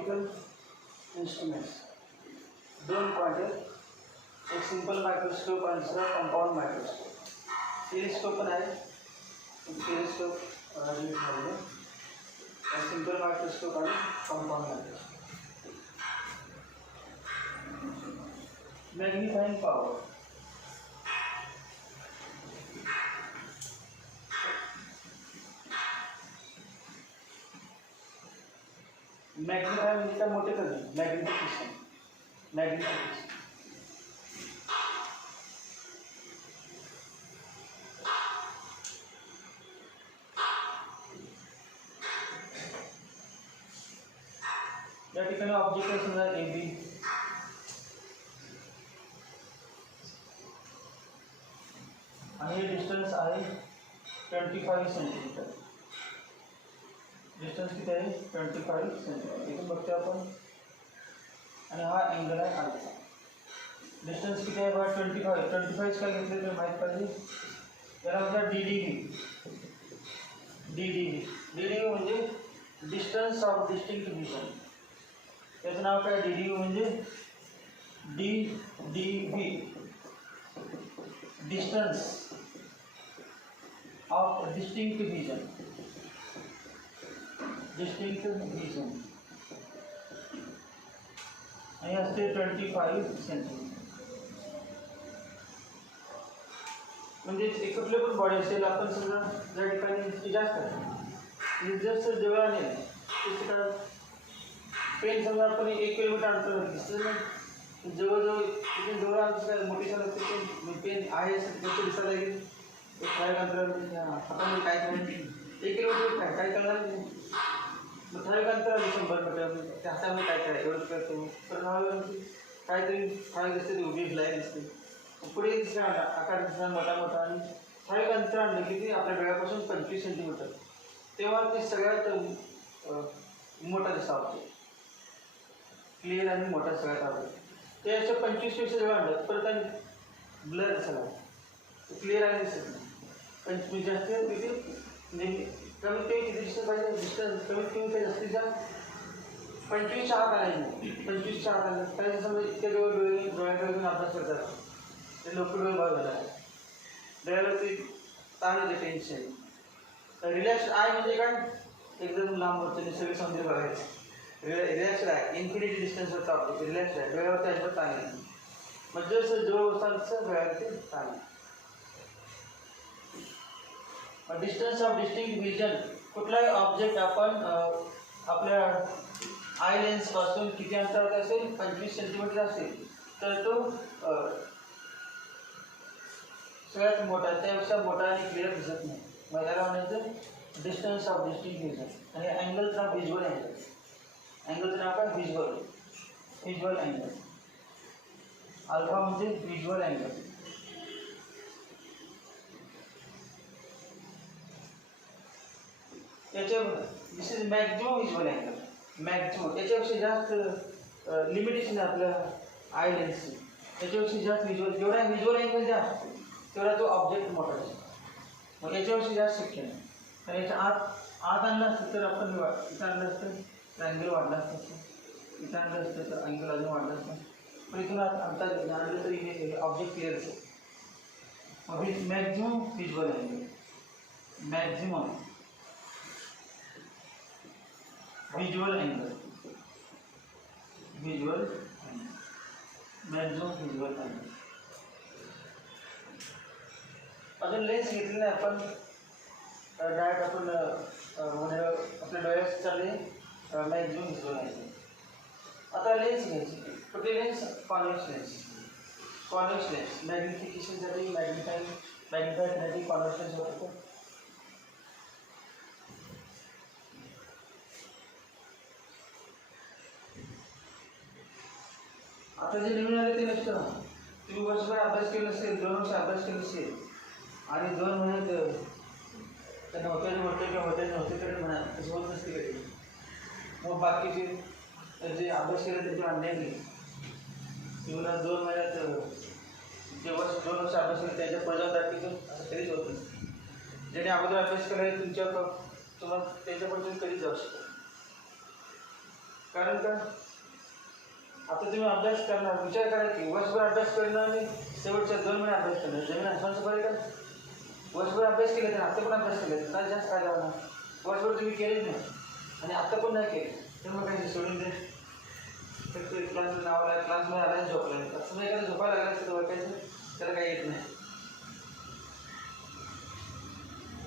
Optical instruments, दोन पॉइंट आहेत, एक सिंपल मायक्रोस्कोप आणि दुसरा कंपाऊंड मायक्रोस्कोप. टेलिस्कोप पण आहे, टेलिस्कोप सिंपल मायक्रोस्कोप आणि compound microscope. Magnifying power, magnify म्हणजे काय, मोठे करणे, मॅग्निफिकेशन. मॅग्निफिकेशन या ठिकाणी ऑब्जेक्ट समजा ए बी, आणि हे डिस्टन्स आहे 25 सेंटीमीटर. डिस्टन्स किती आहे, 25 सेंटीमीटर. इथून बघतो आपण, आणि हा अँगल आहे अल्फा. डिस्टन्स किती आहे बघा, 25 काय घेतले ते माहीत पाहिजे. याला म्हणतात DDV. DDV म्हणजे डिस्टन्स ऑफ डिस्टिंक्ट व्हिजन. त्याचं नाव काय, DDV म्हणजे DDV, distance of distinct vision. Distinct vision आणि असते 25 सेंटीमीटर. म्हणजे एक कुठले पण बॉडी असेल, आपण समजा ज्या ठिकाणी जास्त आहे जस्ट जवळ नाही तिथं पेन समजा आपण 1 किलोमीटर अंतर दिसतं ना, जवळजवळ तिथे जवळ अंतर मोठी असते पेन आहे त्याचं दिसत आहे की एक ठराविक अंतरावर आपण काय करायचं, 1 किलोमीटर काय करणार नाही, मग ठराविक अंतर 100 मीटर त्या हातामध्ये काय करायचं एवढंच करतो. तर काहीतरी ठराविक असते, ते उभी लाईन दिसते, पुढे आकार दिसणार मोठा मोठा, आणि ठराविक अंतर आणलं की ते आपल्या डोळ्यापासून 25 सेंटीमीटर, तेव्हा ते सगळ्यात मोठा दिसा होतो, क्लिअर आणि मोठा सगळ्यात आवडतो. त्याच्या 25पेक्षा जवळ आणलं परत आणि ब्लर दिसायला क्लिअर आणि दिसत नाही. 25 जास्त तिथे म्हणजे कमीत कमी किती दिसत पाहिजे, डिस्टन्स कमीत कमी काही जास्तीचा 25च्या आत आले, 25च्या आत आले काही समजा इतक्या जवळ डोळ्याकडे घेऊन अभ्यास करतात ते लोक डोळे भाग झाला डोळ्याला ते ताण येते, टेन्शन. रिलॅक्स आय म्हणजे काय, एकदम लांब वरती सगळे सौंदर्य बघायचं. रिलॅक्स आहे, इन्फिनिटी डिस्टन्सवर तापतो, रिलॅक्स आहे, डोळ्यावरती अजिबात ताण येत नाही. मग जसं जवळ बसतात तसं डोळ्यावरती ताण येते. डिस्टन्स ऑफ डिस्टिंक्ट व्हिजन, कुठलाही ऑब्जेक्ट आपण आपल्या आय लेन्स पासून किती अंतरावर असेल, 25 सेंटीमीटर असेल तर तो सगळ्यात मोठा, त्यापेक्षा मोठा आणि क्लिअर दिसत नाही. मग याला म्हणायचं डिस्टन्स ऑफ डिस्टिंक्ट व्हिजन. आणि अँगलचं नाव व्हिज्युअल अँगल. अँगलचं नाव काय, व्हिज्युअल अँगल. अल्फा म्हणजे व्हिज्युअल अँगल. त्याच्या this is maximum visual angle. Maximum याच्यापेक्षा जास्त लिमिटेशन आहे आपल्या आय लेन्सची, त्याच्यापेक्षा जास्त व्हिज्युअल, जेवढा व्हिज्युअल अँगल जास्त तेवढा तो ऑब्जेक्ट मोठा दिसतो. मग याच्यापेक्षा जास्त शक्य नाही. आणि याच्या आत आणलं असतं तर आपण इथं आणलं असतं तर अँगल वाढला असतं, इथं आणलं असतं तर अँगल अजून वाढला असतं, पण इथून आणता आणलं तरी हे ऑब्जेक्ट क्लिअर असेल. मग maximum visual angle, maximum visual angle, maximum visual angle. अजून लेन्स घेतली नाही आपण, डायरेक्ट आपण आपल्या डोळ्यात चालले मॅक्झिमम व्हिज्युअल अँगल. आता लेन्स घ्यायची, कुठली लेन्स, कॉन्व्हेक्स लेन्स. मॅग्निफिकेशनसाठी मॅग्निफाय करण्यासाठी कॉन्व्हेक्स लेन्स वापरतो. आता जे नवीन आले ते नसतं, तुम्ही वर्षभर अभ्यास केला नसेल, 2 वर्ष अभ्यास केला नसेल आणि 2 महिन्यात त्यांना होते नव्हते म्हणा, तसं होत नसते कधी. मग बाकीचे जे अभ्यास केला त्याचे अन्याय नाही, तुम्हाला 2 महिन्यात जे 2 वर्ष अभ्यास केला त्याच्या पुढच्या तारखेतून असं कधीच होत नसते. ज्याने अगोदर अभ्यास केला आहे तुम्हाला त्याच्यापर्यंत कधीच जाऊ शकतो. कारण का आता तुम्ही अभ्यास करणार, विचार करा की वर्षभर अभ्यास करणं आणि शेवटच्या 2 महिने अभ्यास करणं जमीन आसमानचं फरक आहे. वर्षभर अभ्यास केले तर आता पण अभ्यास केले तर जास्त फायदा होणार. वर्षभर तुम्ही केलेच नाही आणि आता पण नाही केले तर मग काही सोडून दे. फक्त क्लासला नावाला क्लासमध्ये आला झोपला असं नाही. एखादं झोपायला लागला असतं ओळखायचं त्याला काही येत नाही.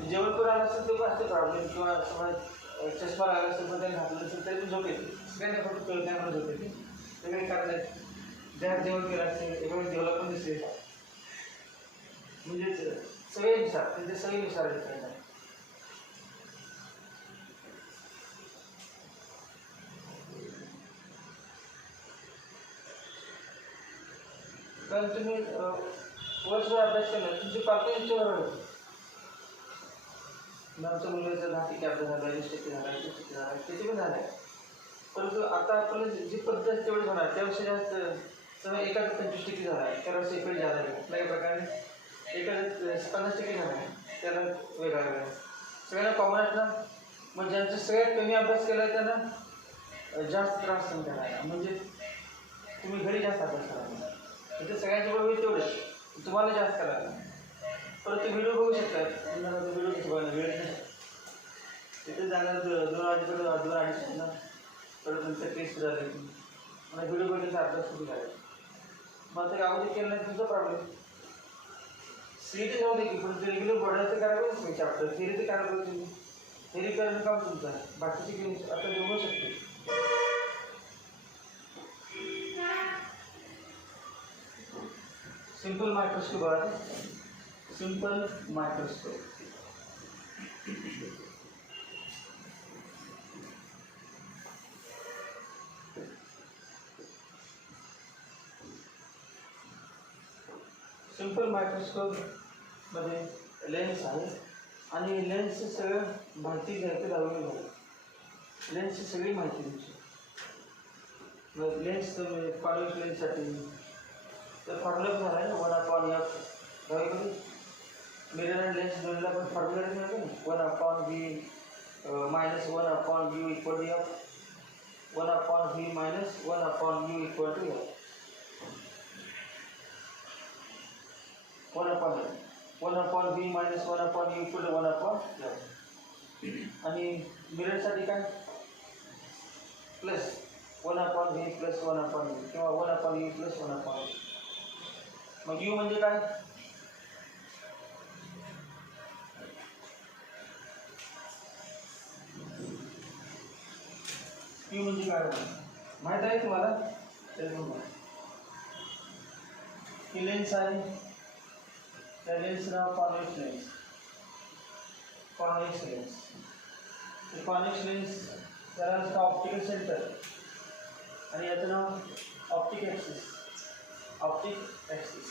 जेवण करून आला असेल तो पण असते प्रॉब्लेम किंवा समज चष्मा लागला असेल पण त्याने घातलं असेल तरी पण झोप येते. सगळ्यांना फक्त कळत नाही मला झोप येते. सगळे कारण ज्या जेवण केलं असेल एका वेळेस जेवला पण दिसेल. म्हणजेच सवयीनुसार त्यांच्या सवयीनुसार येत. कारण तुम्ही वर्षभर अभ्यास केला तुमची पातळीच्यावर आमच्या मुलाचा 10% अभ्यास झाला, 20% झाला, 21% झाला, किती पण झाला आहे. परंतु आता आपल्याला जी पद्धत तेवढी होणार त्यापेक्षा जास्त समजा एका 25% झाला आहे त्याला सेपरेट झाला आहे. कुठल्याही प्रकारे एका 50% झाला आहे त्याला वेगळा वेगळा सगळ्यांना कॉमन असणार. मग ज्यांचा सगळ्यात कमी अभ्यास केला आहे त्यांना जास्त त्रास सहन करायला. म्हणजे तुम्ही घरी जास्त अभ्यास करायला इथे सगळ्यांच्या बरोबर तेवढंच तुम्हाला जास्त करायला. परत ते व्हिडिओ बघू शकतात. व्हिडिओ कसं बघायला वेळ नाही तिथे जाणार 2 वाजेपर्यंत 2-2:30 ना. परत नंतर टेस्ट झाले मला व्हिडिओ बघायचा अभ्यास सुरू करायचा. मग ते अगोदर केलं नाही तुमचा प्रॉब्लेम. सीईटी जाऊ दे की पण रेग्युलर बोर्डाचं करावंच नाही चॅप्टर. थेरी ते करायला पाहिजे तुम्ही. थेरी करणं काम तुमचं आहे. बाकीची गेम्स आता जमू शकते. सिंपल मायक्रोस्कोप बघा. सिंपल मायक्रोस्कोप सिंपल मायक्रोस्कोप मध्ये लेन्स आहे आणि लेन्सचं सगळं माहिती घ्यायचं लावलेलं आहे. लेन्सची सगळी माहिती तुमची. मग लेन्स कॉन्व्हेक्स लेन्ससाठी तर फॉर्म्युला झाला आहे ना 1/f. बरोबर मिरर अँड लेन्स दोन्हीला पण फॉर्म्युला मिळतो ना 1/v minus 1/u equal to f. 1/v minus 1/u equal to f. 1/v minus 1/u equal to 1/f. आणि मिररसाठी काय प्लस 1/v प्लस 1/u किंवा 1/u प्लस 1/u. मग u म्हणजे काय u म्हणजे काय माहित आहे तुम्हाला. ही लेन्स आहे त्या लेन्स नाव convex lens. Convex lens convex lens त्याला असतं ऑप्टिकल सेंटर आणि याचं नाव optic axis. Optic axis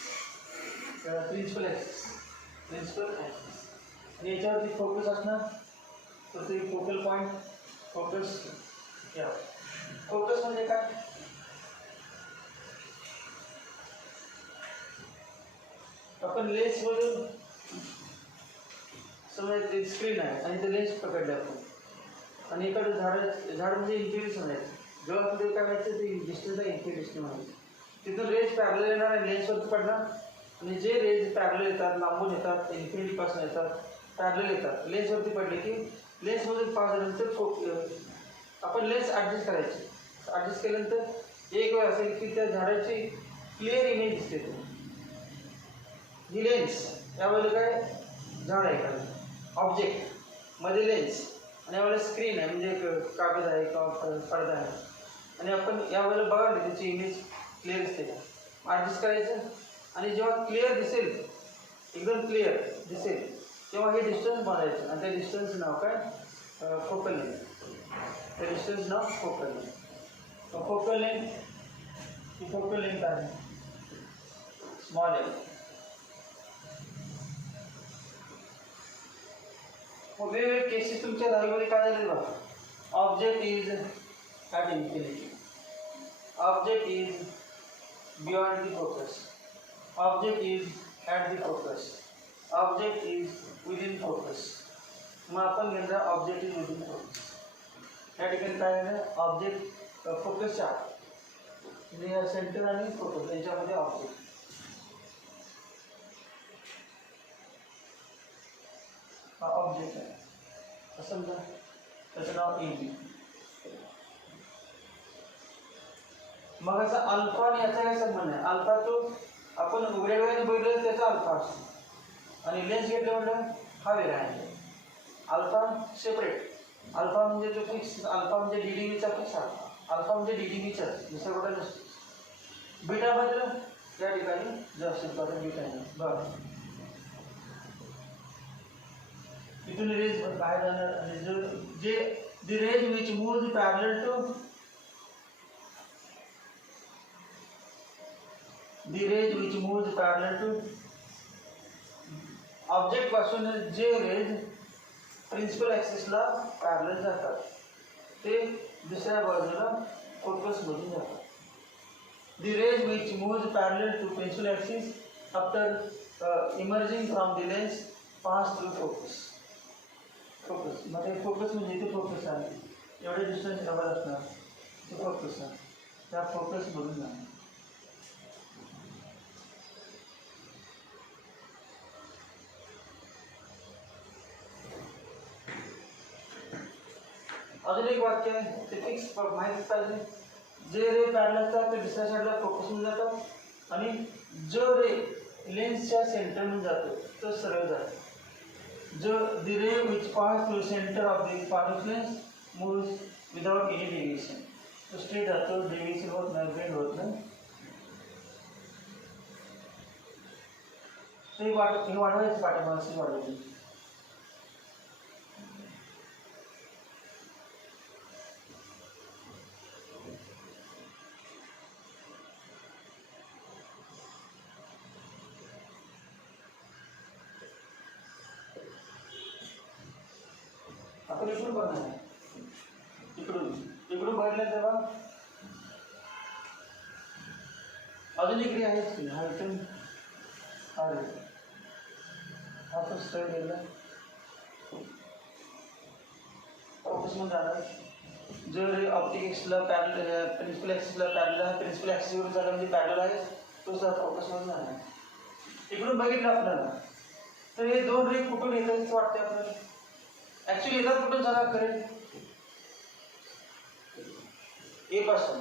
principal axis. Principal axis आणि याच्यावरती फोकस असणार. तर ते फोकल पॉईंट फोकस या फोकस म्हणजे काय आपण लेन्समधून समजा एक स्क्रीन आहे आणि ते लेन्स पकडले आपण आणि एखादं झाड म्हणजे इंटिरियस म्हणायचं. जेव्हा आपण ते काय व्हायचं ते डिस्टन्स आहे इंटिरियस म्हणायचं. तिथून रेज पॅरलल येणार आणि लेन्सवरती पडणार आणि जे रेज पॅरलल येतात लांबून येतात इन्फिनिटीपासून येतात पॅरलल येतात लेन्सवरती पडले की लेन्समधून पास झाल्यानंतर आपण लेन्स ॲडजस्ट करायची. ॲडजस्ट केल्यानंतर एक वेळ असेल की त्या झाडाची क्लिअर इमेज दिसते. ही लेन्स यावेळेला काय झाड आहे का ऑब्जेक्ट मध्ये लेन्स आणि यावेळेला स्क्रीन आहे म्हणजे एक कागद आहे किंवा पडदा आहे आणि आपण यावेळेला बघा त्याची इमेज क्लिअर दिसते का ॲडजस्ट करायचं. आणि जेव्हा क्लिअर दिसेल एकदम क्लिअर दिसेल तेव्हा हे डिस्टन्स बनायचं आणि त्या डिस्टन्स नाव काय फोकल लेंथ. त्या डिस्टन्स नाव फोकल लेंथ. फोकल लेंथ ही फोकल लेंथ आहे स्मॉल एल. वेगवेगळे केसेस तुमच्या दहावीमध्ये काय झाले बघा. Object is at infinity. Object is beyond the focus. Object is at the focus. Object is within focus. मग आपण घेणार ऑब्जेक्ट इज विदिन फोकस. या ठिकाणी काय आहे ऑब्जेक्ट फोकस चार्ट म्हणजे सेंटर आणि फोकस यांच्यामध्ये ऑब्जेक्ट. हा ऑब्जेक्ट आहे असं समजा, त्याचं नाव AB. मग याचा अल्फा आणि याचा काय संबंध आहे? अल्फा तो आपण उघड्या डोळ्याने बघितलं त्याचा अल्फा असतो आणि लेन्स घेतलं म्हणलं हा वेगळा आहे. Alpha separate. अल्फा म्हणजे तो फिक्स, अल्फा म्हणजे DDVचा फिक्स अल्फा, अल्फा म्हणजे DDVचा दुसरा कुठला नसतो. बीटा मात्र त्या ठिकाणी जास्त इम्पॉर्टंट बीटा आहे. बरं, इथून रेज बाहेर जाणार आणि जे the rays which move parallel to the rays which moves parallel to object पासून जे रेज प्रिन्सिपल ऍक्सिस ला पॅरलल जातात ते दुसऱ्या बाजूला फोकस मधून जातात. the rays which moves parallel to principal axis after emerging from the lens pass through focus. Focus म्हणजे फोकस म्हणजे इथे फोकस आहे, एवढे डिस्टन्स कव्हर असणार ते फोकस आहे, त्या फोकस मधून जाणार. अजून एक वाक्य आहे ते फिक्स माहिती पाहिजे. जे रे पॅरलल असतात ते दुसऱ्या साईडला फोकस होऊन जातात आणि जो रे लेन्सच्या सेंटर मध्ये जातो तो सरळ जातो. जो द रे विच pass through centre of the part of lens moves without any deviation. तो स्ट्रेट जातो, डेविएशन होत नाही, बेंड होत नाही. ते वाढवायचं पाठीमागची वाढवायची. आपण इकडून बघणार आहे, इकडून बघितलं तेव्हा अजून इकडे आहेच की हा इथून हा तो स्ट्रेट गेला फोकस मध्ये जाणार. जर ऑप्टिक एक्सला पॅरलल प्रिन्सिपल ऍक्सिसला पॅरलल, प्रिन्सिपल ऍक्सिसवर झाला म्हणजे पॅरलल आहे तो सुद्धा फोकस मध्ये जाणार. इकडून बघितलं आपल्याला तर हे दोन रे कुठून येतात असं वाटतं आपल्याला. ऍक्च्युली येतात कुठून झाला करेल ए पासून,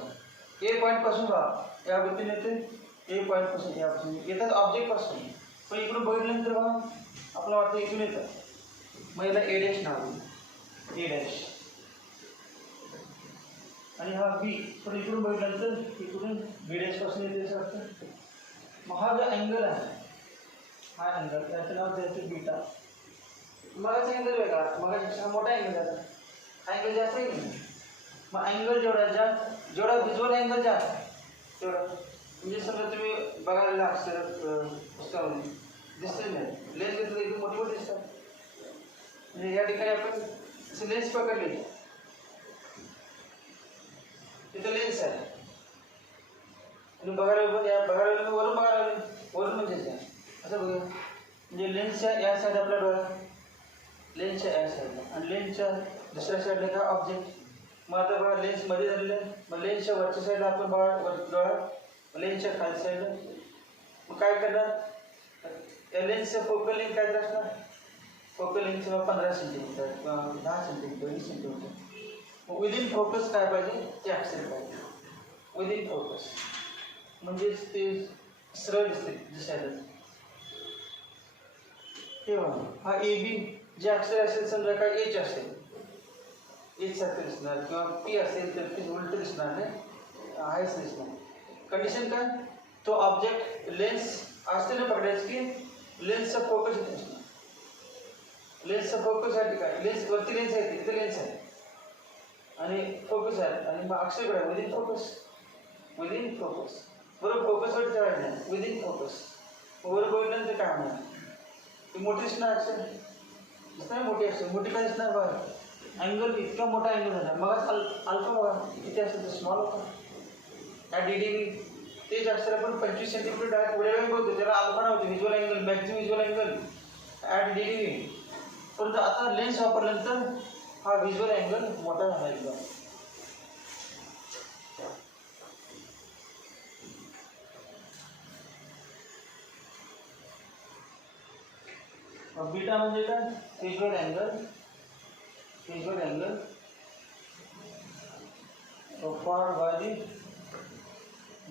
ए पॉईंट पासून बघा या वृत्तीने येते ए पॉईंट पासून यापासून येतात ऑब्जेक्ट पासून. पण इकडून बघितल्यानंतर बघा आपलं वाटतं इथून येतं, मग याला A dash now, A dash आणि हा बी. पण इकडून बघितल्यानंतर इकडून बी डॅश पासून येते असं वाटतं. मग हा जो अँगल आहे हा अँगल त्याचं नाव द्यायचं बीटा. मगाचा अँगल वेगळा, मगाचा मोठा अँगल झाला, अँगल जास्त आहे की. मग अँगल जेवढा जास्त, जेवढा व्हिज्युअल अँगल जास्त तेवढा म्हणजे समजा तुम्ही बघायला अक्षर पुस्तकामध्ये दिसतच नाही, लेन्स घेतलं एकदम मोठी मोठी दिसतात. म्हणजे या ठिकाणी आपण लेन्स पकडली, तिथं लेन्स आहे आणि बघायला वरून बघायला वरून म्हणजे असं बघा. म्हणजे लेन्सच्या या साईड आपला डोळा, लेन्सच्या या साईडला आणि लेन्सच्या दुसऱ्या साईडला का ऑब्जेक्ट. मग आता बघा लेन्स मध्ये झालेलं आहे, मग लेन्सच्या वरच्या साईडला आपण बघा डोळा, लेन्सच्या खालच्या साईडला. मग काय करणार, या लेन्सचं फोकल लेंथ काय असणार, फोकल लेंथ 15 सेंटीमीटर किंवा 10 सेंटीमीटर 20 सेंटीमीटर. मग विदिन फोकस काय पाहिजे ते अक्षर पाहिजे. विदिन फोकस म्हणजेच ते सरळ दिसते दिसायला. तेव्हा हा ए बी जे अक्षर असेल समजा काय एच असेल, एच सारखं दिसणार किंवा पी असेल तर ते उलट दिसणार नाही, आहेच दिसणार. कंडिशन काय, तो ऑब्जेक्ट लेन्स असते ना पकडायचं की लेन्सचा फोकस इथे असणार. लेन्सचा फोकस या ठिकाणी, लेन्स वरती लेन्स आहे तिथे लेन्स आहे आणि फोकस आहे आणि मग अक्षर कडे विदिन फोकस, विदिन फोकस. बरोबर फोकसवर ठेवायचं नाही, विदिन फोकस. वर बघितल्यानंतर काय होणार, ती मोठी दिसणार अक्षर दिसणार, मोठी अक्षर मोठी काय दिसणार बघा. अँगल इतका मोठा अँगल झाला, मग अल्फा बघा किती असेल तर स्मॉल होता. या DDV तेच अक्षर आपण 25 सेंटीमीटर डायरेक्ट उड्या वेळ बघतो, त्याला अल्फा नव्हते, visual angle maximum visual angle at DDV. परंतु आता लेन्स वापरल्यानंतर हा व्हिज्युअल अँगल मोठा झाला एकदम. बीटा म्हणजे काय visual angle form by the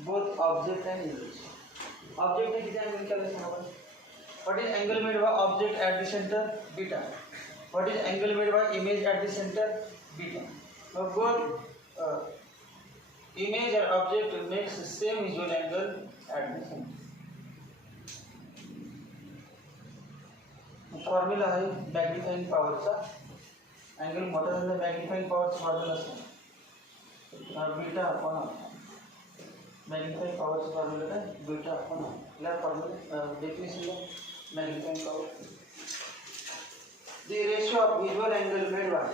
both object and image. Object ने किती अँगल केला सांगा बरं. What is angle made by object at the centre beta. What is angle made bye image at the centre beta. Mug both image or object makes the same visual angle at the center. Formula आहे magnifying पॉवरचा. Angle मोठा झाला magnifying पॉवरचा formula असतो beta upon alpha. Magnifying पॉवरचा formula काय beta upon alpha. या formula डेफिनेशनला magnifying power the ratio of visual angle made by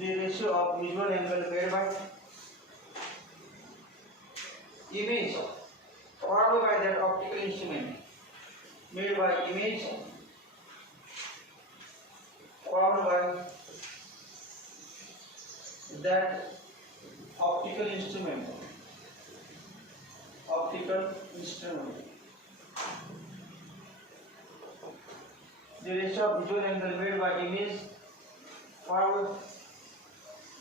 the ratio of visual angle made by image formed by that optical instrument made by image formed by that optical instrument the ratio of visual angle made by image formed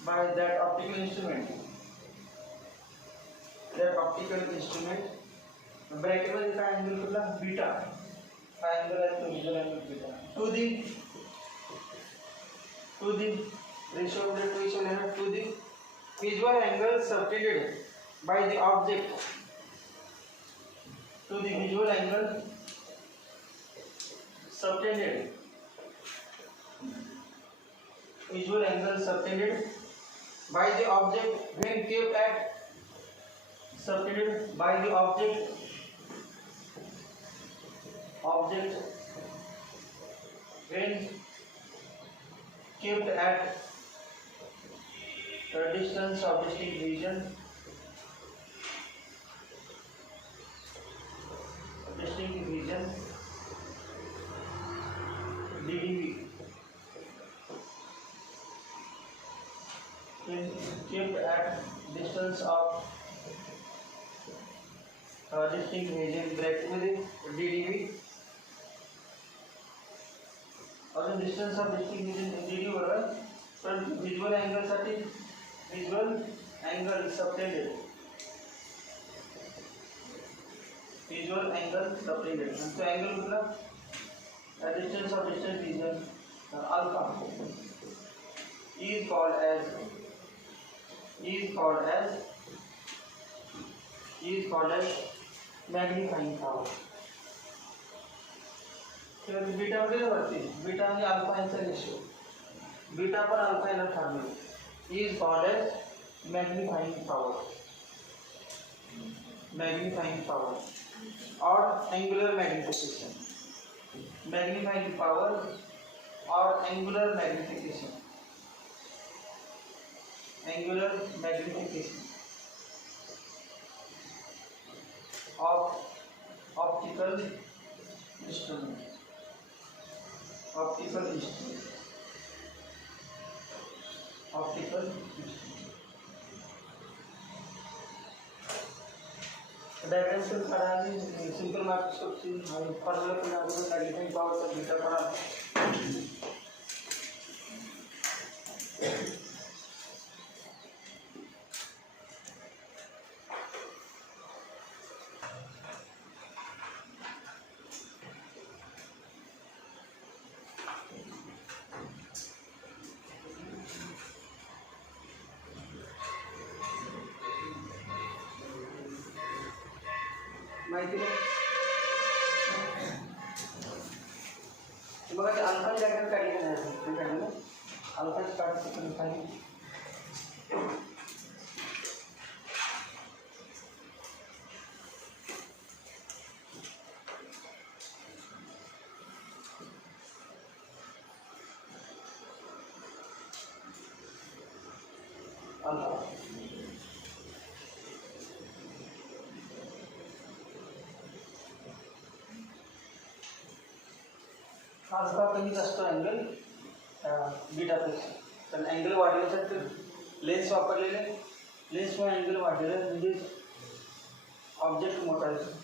by that optical instrument bracket मध्ये काय अँगल कुठला बीटा. हा अँगल आहे तो visual angle beta to the ratio of the equation to the visual angle subtended by the object to the visual angle subtended by the object when kept at subtended by the object when kept at a distance of distinct region dDV. When kept at distance of distinct region bracket मध्ये dDV अजून distance of distinct region dD बरोबर. पण visual angle साठी visual angle subtended तो angle कुठला distance of distant region alpha is called as magnifying power. Beta मध्ये वरती beta म्हणजे अल्फा यांचा रेशिओ. बीटा पण अल्फा याला formula is called as magnifying power और एंगुलर मैग्निफिकेशन. मैग्निफाइंग पावर और angular magnification of optical instrument. Dimension कराने simple microscope से फॉर्मूला को लागू मैग्नीफाइंग पावर का बीटा पढ़ा. माहिती नाही बघा ते अल्फा डायग्राम काढली का नाही काढली ना अल्फाची काढते पण काही अल्फा अल्फा कमीच असतो अँगल बीटापेक्षा, पण अँगल वाढण्यासाठी लेन्स वापरलेले, लेन्समुळे अँगल वाढलेलं म्हणजे ऑब्जेक्ट मोठा आहे.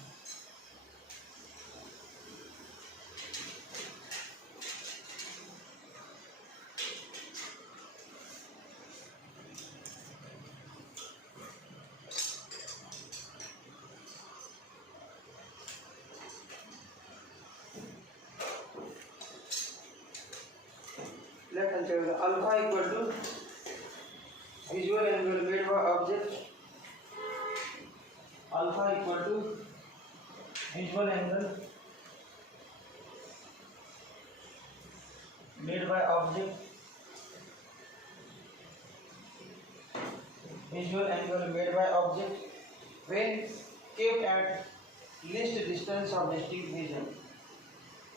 Alpha equal to visual angle made by object. Alpha equal to visual angle made by object. Visual angle made by object when kept at least distance of distinct vision.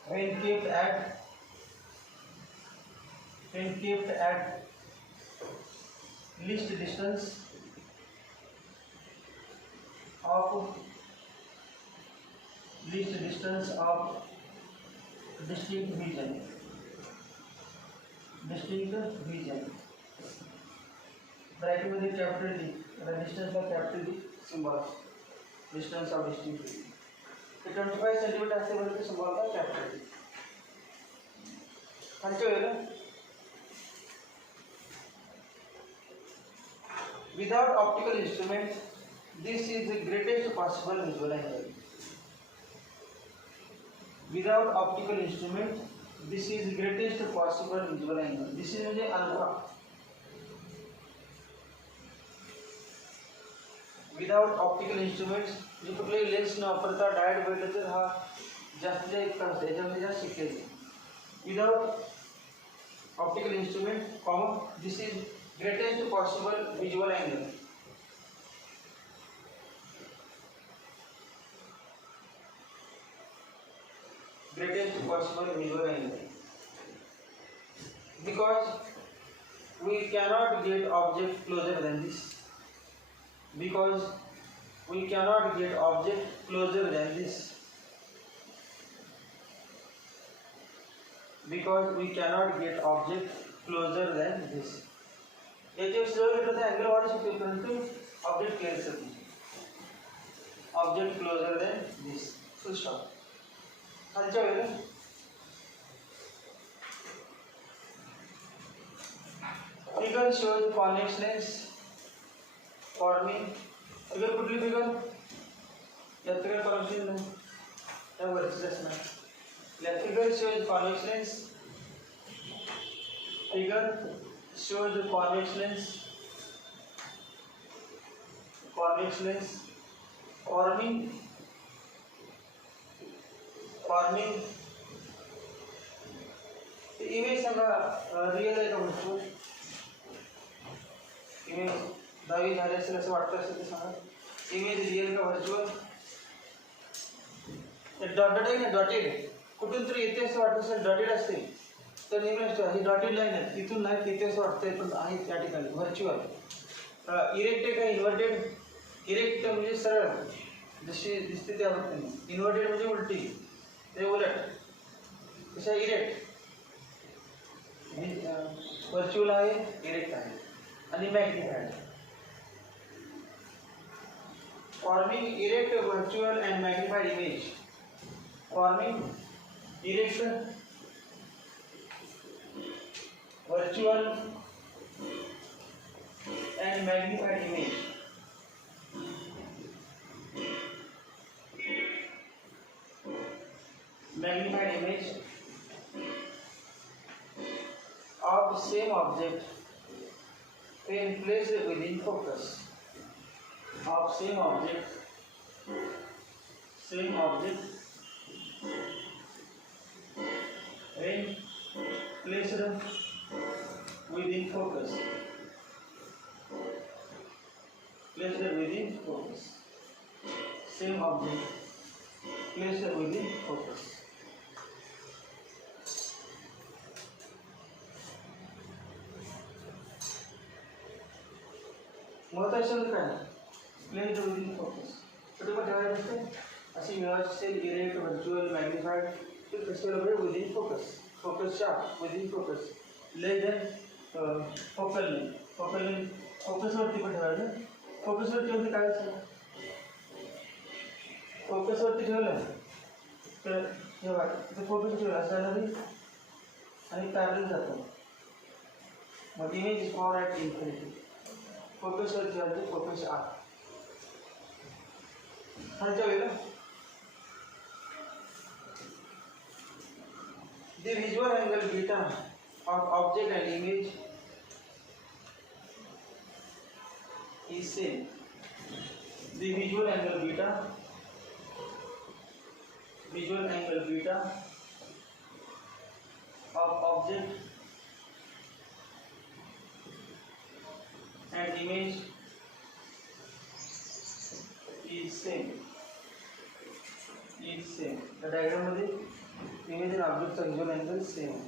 When kept at least distance of distinct vision. Bracket मध्ये capital D, distance of capital D symbol, distance of distinct vision. 25 cm असते बरं ते symbol का capital D. खालच्या वेळेला without optical instrument, this is the greatest possible visual angle. Without optical instrument, this is the greatest possible visual angle. This is म्हणजे alpha. Without optical instruments, जे कुठले लेन्स न वापरता डायरेक्ट बघितलं तर हा जास्तीत जास्त असतो, याच्यामध्ये जास्त शिकेल. Without optical instrument, this is greatest possible visual angle. Greatest possible visual angle. Because we cannot get object closer than this. Because we cannot get object closer than this. Because we cannot get object closer than this. याचे जर घेतलं तर अँगल वाढू शकतो, परंतु object clear करत नाही. Object closer than this. Full stop. खालच्या वेळेला figure shows convex lens forming. Figure कुठली फिगर? यात फिगर कॉन्व्हेक्स नाही, त्या वरचीच असणार. या figure shows convex lens. Figure shows the convex lens forming image सांगा रिअल आहे का व्हर्च्युअल? इमेज 10वी झाली असेल असं वाटतं असेल ते सांगा. इमेज रिअल का व्हर्च्युअल? डॉटेड आहे ना, डॉटेड कुठून तरी येते असं वाटत असेल, डॉटेड असते तर इमेज ही डॉटेड लाईन आहे, तिथून नाही तिथे असं वाटतंय पण आहे त्या ठिकाणी व्हर्च्युअल. इरेक्ट आहे का इन्व्हर्टेड? इरेक्ट म्हणजे सरळ जशी दिसते त्या पद्धतीने, इन्व्हर्टेड म्हणजे उलटी, ते उलट. कशा इरेक्ट व्हर्च्युअल आहे, इरेक्ट आहे आणि magnified. Forming erect virtual and magnified image. Forming erect virtual and magnified image. Magnified image of same object when placed within focus. Of same object when placed within focus. Placed within focus. Same object placed within focus. महत्वाचे शब्द काय? Placed within focus. छोटे मोठे ठेवायचे असते अशी मिळवायची असेल इरेक्ट व्हर्च्युअल मॅग्निफाईड ते कसे within focus. Focus sharp within focus less than focal length फोकसवरती पण ठेवायचं. फोकसवरती काय असतं, फोकसवरती ठेवलं तर जेव्हा फोकस ठेवला सॅलरी आणि पॅरल जातो, मग image is for at infinity. फोकसवर ठेवायचं, फोकस आत खालच्या वेळेला. The visual angle beta of object and image is same. The visual angle beta of object and image is same. The diagram मध्ये image and object चा visual angle same आहे.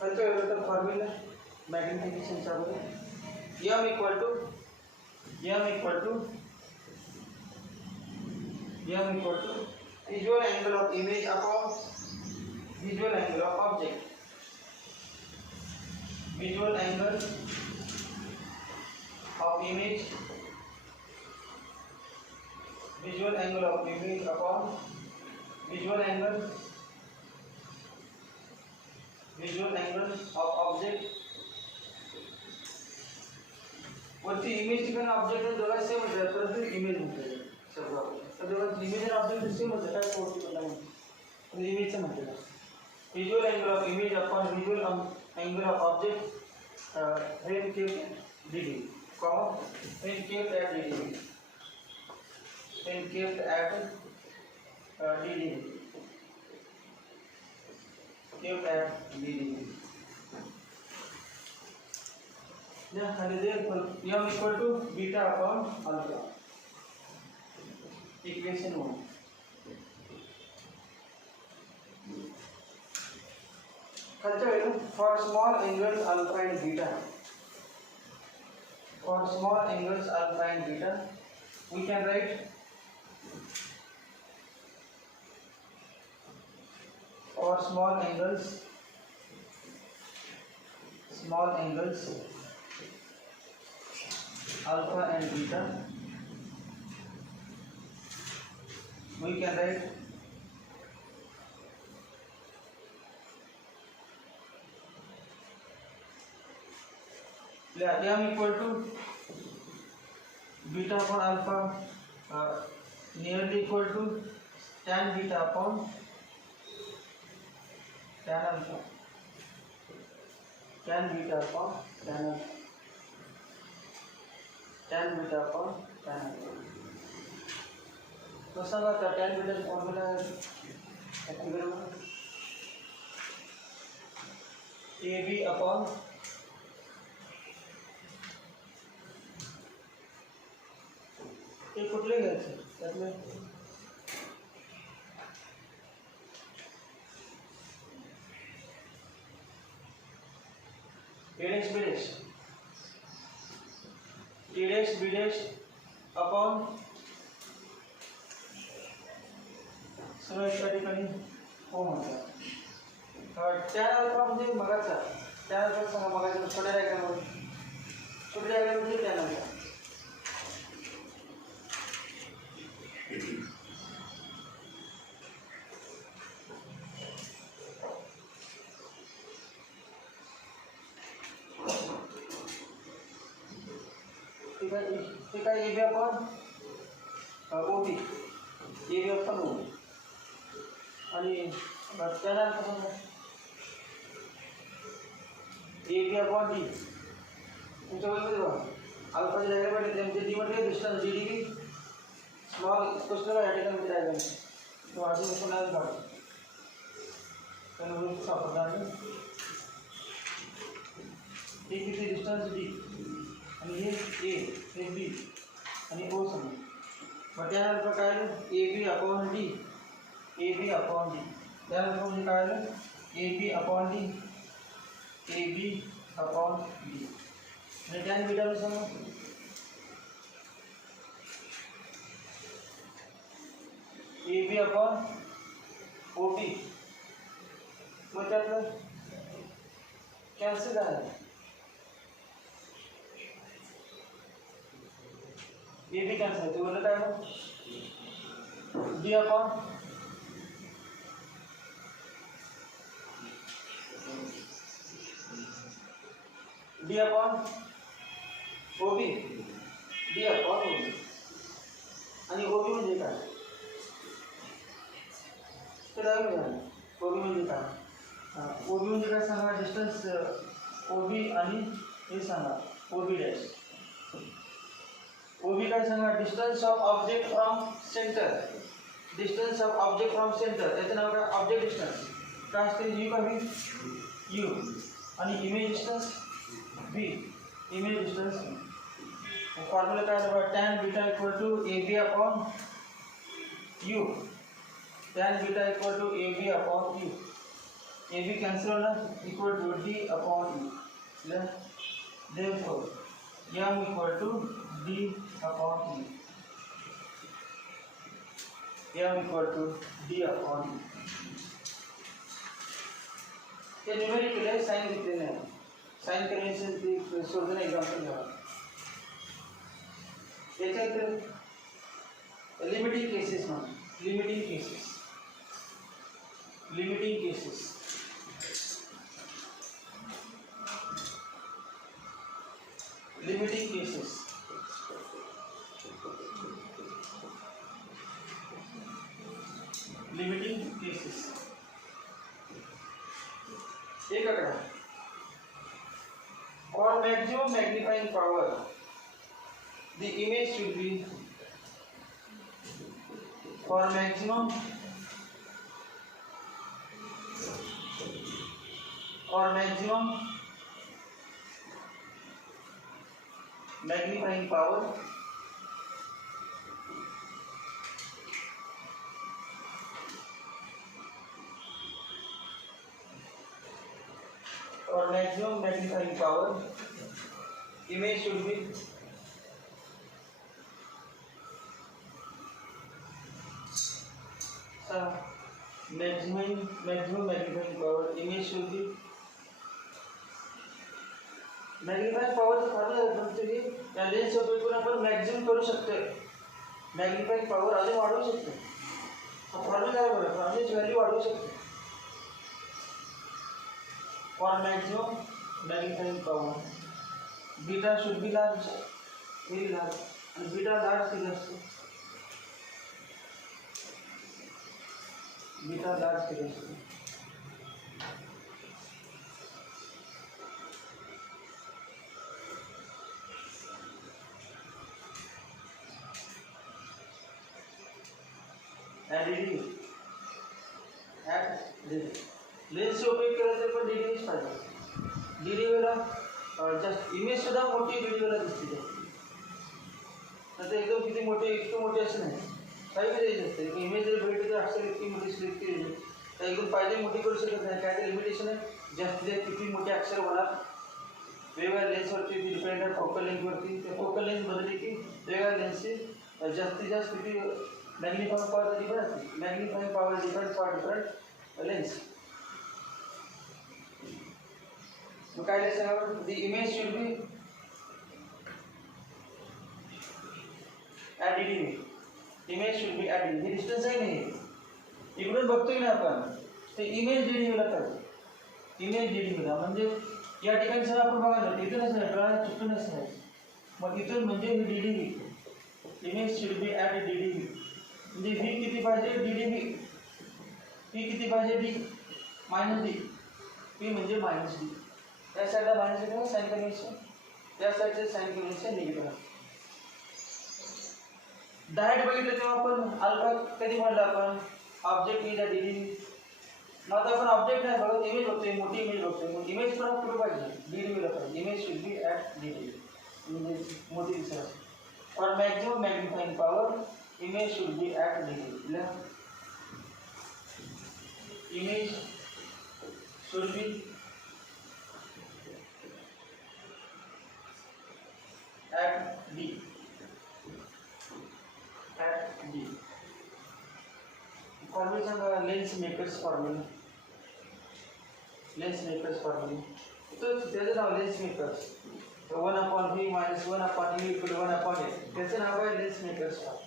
खालच्या वेळेला फॉर्म्युला मॅग्निफिकेशनचा मध्ये m equal to visual angle of image upon visual angle of object. Visual angle of image upon visual angle of object. वरती इमेज ठिकाणी ऑब्जेक्ट दोघा सेम होतात, परंतु इमेज म्हणतात सगळं दोघा इमेज आणि ऑब्जेक्ट सेम होतं. काय कोणती पण नाही, इमेजचं म्हणतात. Visual angle of image upon visual angle of object when kept DD, when kept at DD, Yeah, and therefore m equal to beta upon alpha. Equation 1. For small angles alpha and beta, we can write for small angles alpha and beta, we can write m equal to beta upon alpha nearly equal to tan beta upon tan alpha. Tan beta upon tan alpha. तो सांगा का tan beta formula AB upon हे कुठले घ्यायचे त्यातले B' upon सगळं एका ठिकाणी हो म्हणतात. त्या अल्फा म्हणजे मगाचा त्या अल्फा सांगा मगाच्या छोट्या डायग्राम म्हणजे त्या नंतर ठीक आहे. AB आपण OB आपण O आणि त्यानंतर AB अपॉन D तुमच्या वगैरे बघा अल्फाचे डायग्राम आहे त्यांचे D मध्ये डिस्टन्स DDB स्मॉल क्वेश्चन या ठिकाणी डायग्राम तो अजून पुन्हा काढतो त्याला सापडणार नाही. हे किती डिस्टन्स D आणि हे A हे B आणि O समजा. मग त्यानंतर काय आलं AB अपॉन D त्यानंतर म्हणजे काय आलं AB अपॉन D आणि टॅन बीटा सांगा AB upon OB. मग त्यातलं कॅन्सल झालं. AB कॅन्सल ते बोललं काय मग D upon D upon OB. D upon OB. आणि OB म्हणजे काय? ते दाखवून द्या. OB म्हणजे काय? OB म्हणजे काय सांगा. डिस्टन्स OB आणि हे सांगा OB डॅश. OB काय सांगा. Distance of object from centre. Distance of object from centre याचं नाव काय? Object distance. ट्रान्सफर यू का व्ही? यू. आणि image distance V. Image distance. Formula काय आहे? tan beta equal to AB upon U. tan beta equal to AB upon U. AB cancel होना equal to D upon U. Therefore M equal to D upon U. M equal to D upon U. ये numerical है, sign लिख लेना है. Sign convention की solution example घ्या. याच्यात limiting cases म्हणा. Limiting cases. Limiting cases. Limiting cases. Limiting cases. एक आंकड़ा. For maximum magnifying power, the image should be for maximum magnifying power image should be maximum magnifying power image should be magnifying power चा फॉर्म्युला बनतो की या लेन्स वापरून आपण मॅक्सिमम करू शकतो. मॅग्निफाइंग पॉवर अजून वाढवू शकतो. हा फॉर्म्युला आहे बरं. फॉर्म्युलाची व्हॅल्यू वाढवू शकतो. For maximum magnifying power beta should be large, very large. आणि बीटा लार्ज किती असतो? बीटा लार्ज किती असतो? लेन्स उपयोग केला तर पण डीडीच पाहिजे. डीडीला जास्त इमेज सुद्धा मोठी डीडीला दिसते. तर एकदम किती मोठे इतकं मोठे असं नाही. काही द्यायचं असते इमेज जर भेटली तर अक्षर इतकी मोठी दिसते. तर एकदम पाहिजे मोठी करू शकत नाही. काय ते लिमिटेशन आहे. जास्तीत किती मोठे अक्षर होणार वेगवेगळ्या लेन्सवरती डिपेंड आहे. फोकल लेंथवरती त्या फोकल लेंथ बदलली की वेगवेगळ्या लेन्सची जास्तीत जास्त किती मॅग्निफाइंग पॉवर डिफरंट असते. Magnifying power different for different lens. मग काय लिहायचं? The image should be at D D. Image should be at D D. हे डिस्टन्स आहे नाही. इकडून बघतोय ना आपण ते इमेज डीडीला पाहिजे. इमेज डीडीला म्हणजे या ठिकाणी सर आपण बघायला इथूनच नाही डोळ्याला चुकूनच नाही. मग इथून म्हणजे ही D D. Image should be at D D. म्हणजे व्ही किती पाहिजे? D D V. पी किती पाहिजे? D minus D. पी म्हणजे मायनस डी. या साईडला मायनस डी साइन कन्व्हेन्शन, या साईडचे साइन कन्व्हेन्शन निगेटिव्ह. डायरेक्ट बघितलं तेव्हा आपण अल्फा कधी म्हणलं आपण ऑब्जेक्ट इज अ डीडी. मग आता आपण ऑब्जेक्ट नाही बघत इमेज बघतोय. मोठी इमेज बघतोय. मग इमेज पण कुठे पाहिजे? डीडी ला पाहिजे. Image should be at D D. Image मोठी दिसत. For maximum magnifying power image should be at DD. Image should be at D. At D. Formula Sanga lens makers formula. Lens makers formula तो त्याचं नाव लेन्स मेकर्स. 1/v - 1/u = 1/a. त्याचं नाव आहे lens makers formula.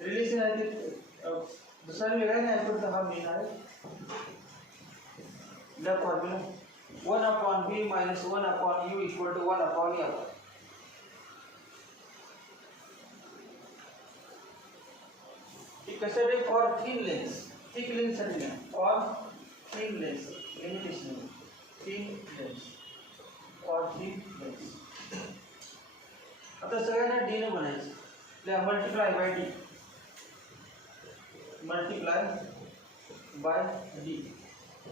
Relation आहे ते दुसरा वेगळा नाही पण हा मेन आहे. द फॉर्म्युला 1/v - 1/u = 1/a. कशासाठी for thin lens. Thick lens साठी नाही, for thin lens. Limitation thin lens for thin lens. आता सगळ्यांना डी ने बनायचं. Multiply by D. Multiply by D.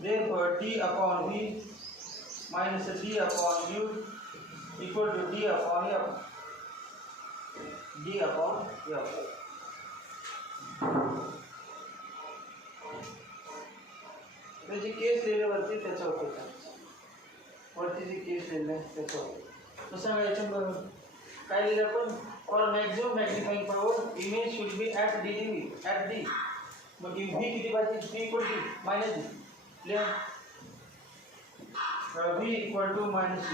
Therefore d/v minus d/u equal to d/f. d/f. त्याची केस लिहिल्यावरती त्याचा उपयोग करायचा. वरती जी केस लिहिलं आहे त्याचा उपयोग तसं याच्याबरोबर काय लिहिलं आपण. For maximum magnifying power image should be at D. मग v किती पाहिजे. v equal to minus d. लिहा v equal to minus d.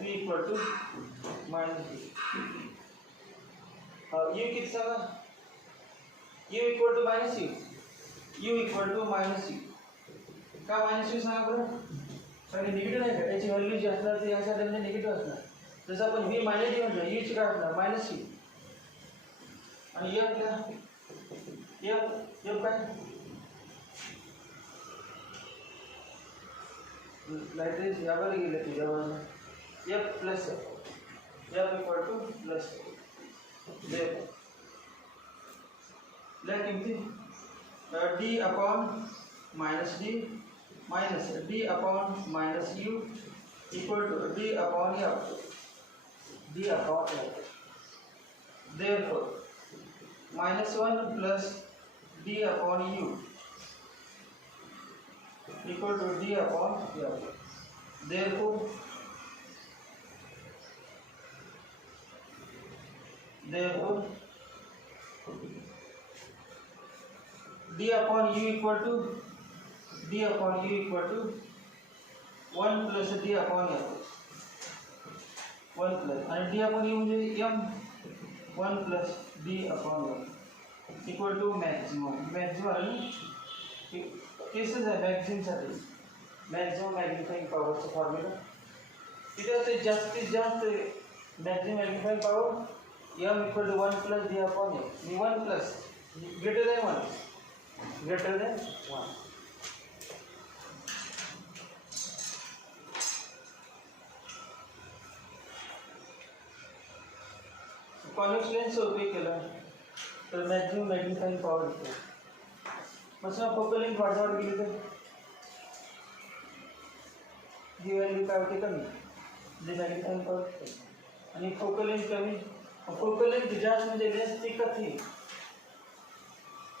v equal to minus d. u किती सांगा. u equal to minus u. u equal to minus u. का minus u सांगा बरं. कारण निगेटिव्ह नाही का. त्याची व्हॅल्यू जी असणार ती या साईडला निगेटिव्ह असणार. जसं आपण v मायनस d म्हटलं u ची काय असणार मायनस u. आणि f ला f काय लाइट यावर गेले तुझ्यावर f plus f equal to plus किमती d upon minus d minus d upon minus u equal to d upon f. d upon f. therefore -1 plus d upon u equal to d upon f. Therefore d upon u equal to 1 plus d upon f. 1 plus and d upon u म्हणजे m 1 plus d upon f equal to maximum cases आहे मॅक्झिमसाठी. Maximum magnifying पॉवरचा formula किती असते. जास्तीत जास्त maximum magnifying power m equal to 1 plus d upon f. 1 plus greater than 1. कॉन्वेक्स लेन्सचा उपयोग केला तर मॅक्झिमम मॅग्निफाइंग पॉवर येते. मग फोकल लेंथ वाढवायला गेली तर ही व्हॅल्यू काय होते कमी. जे मॅग्निफाइंग पॉवर आणि फोकल लेंथ कमी. फोकल लेंथ जास्त म्हणजे लेन्स थिक का थिन.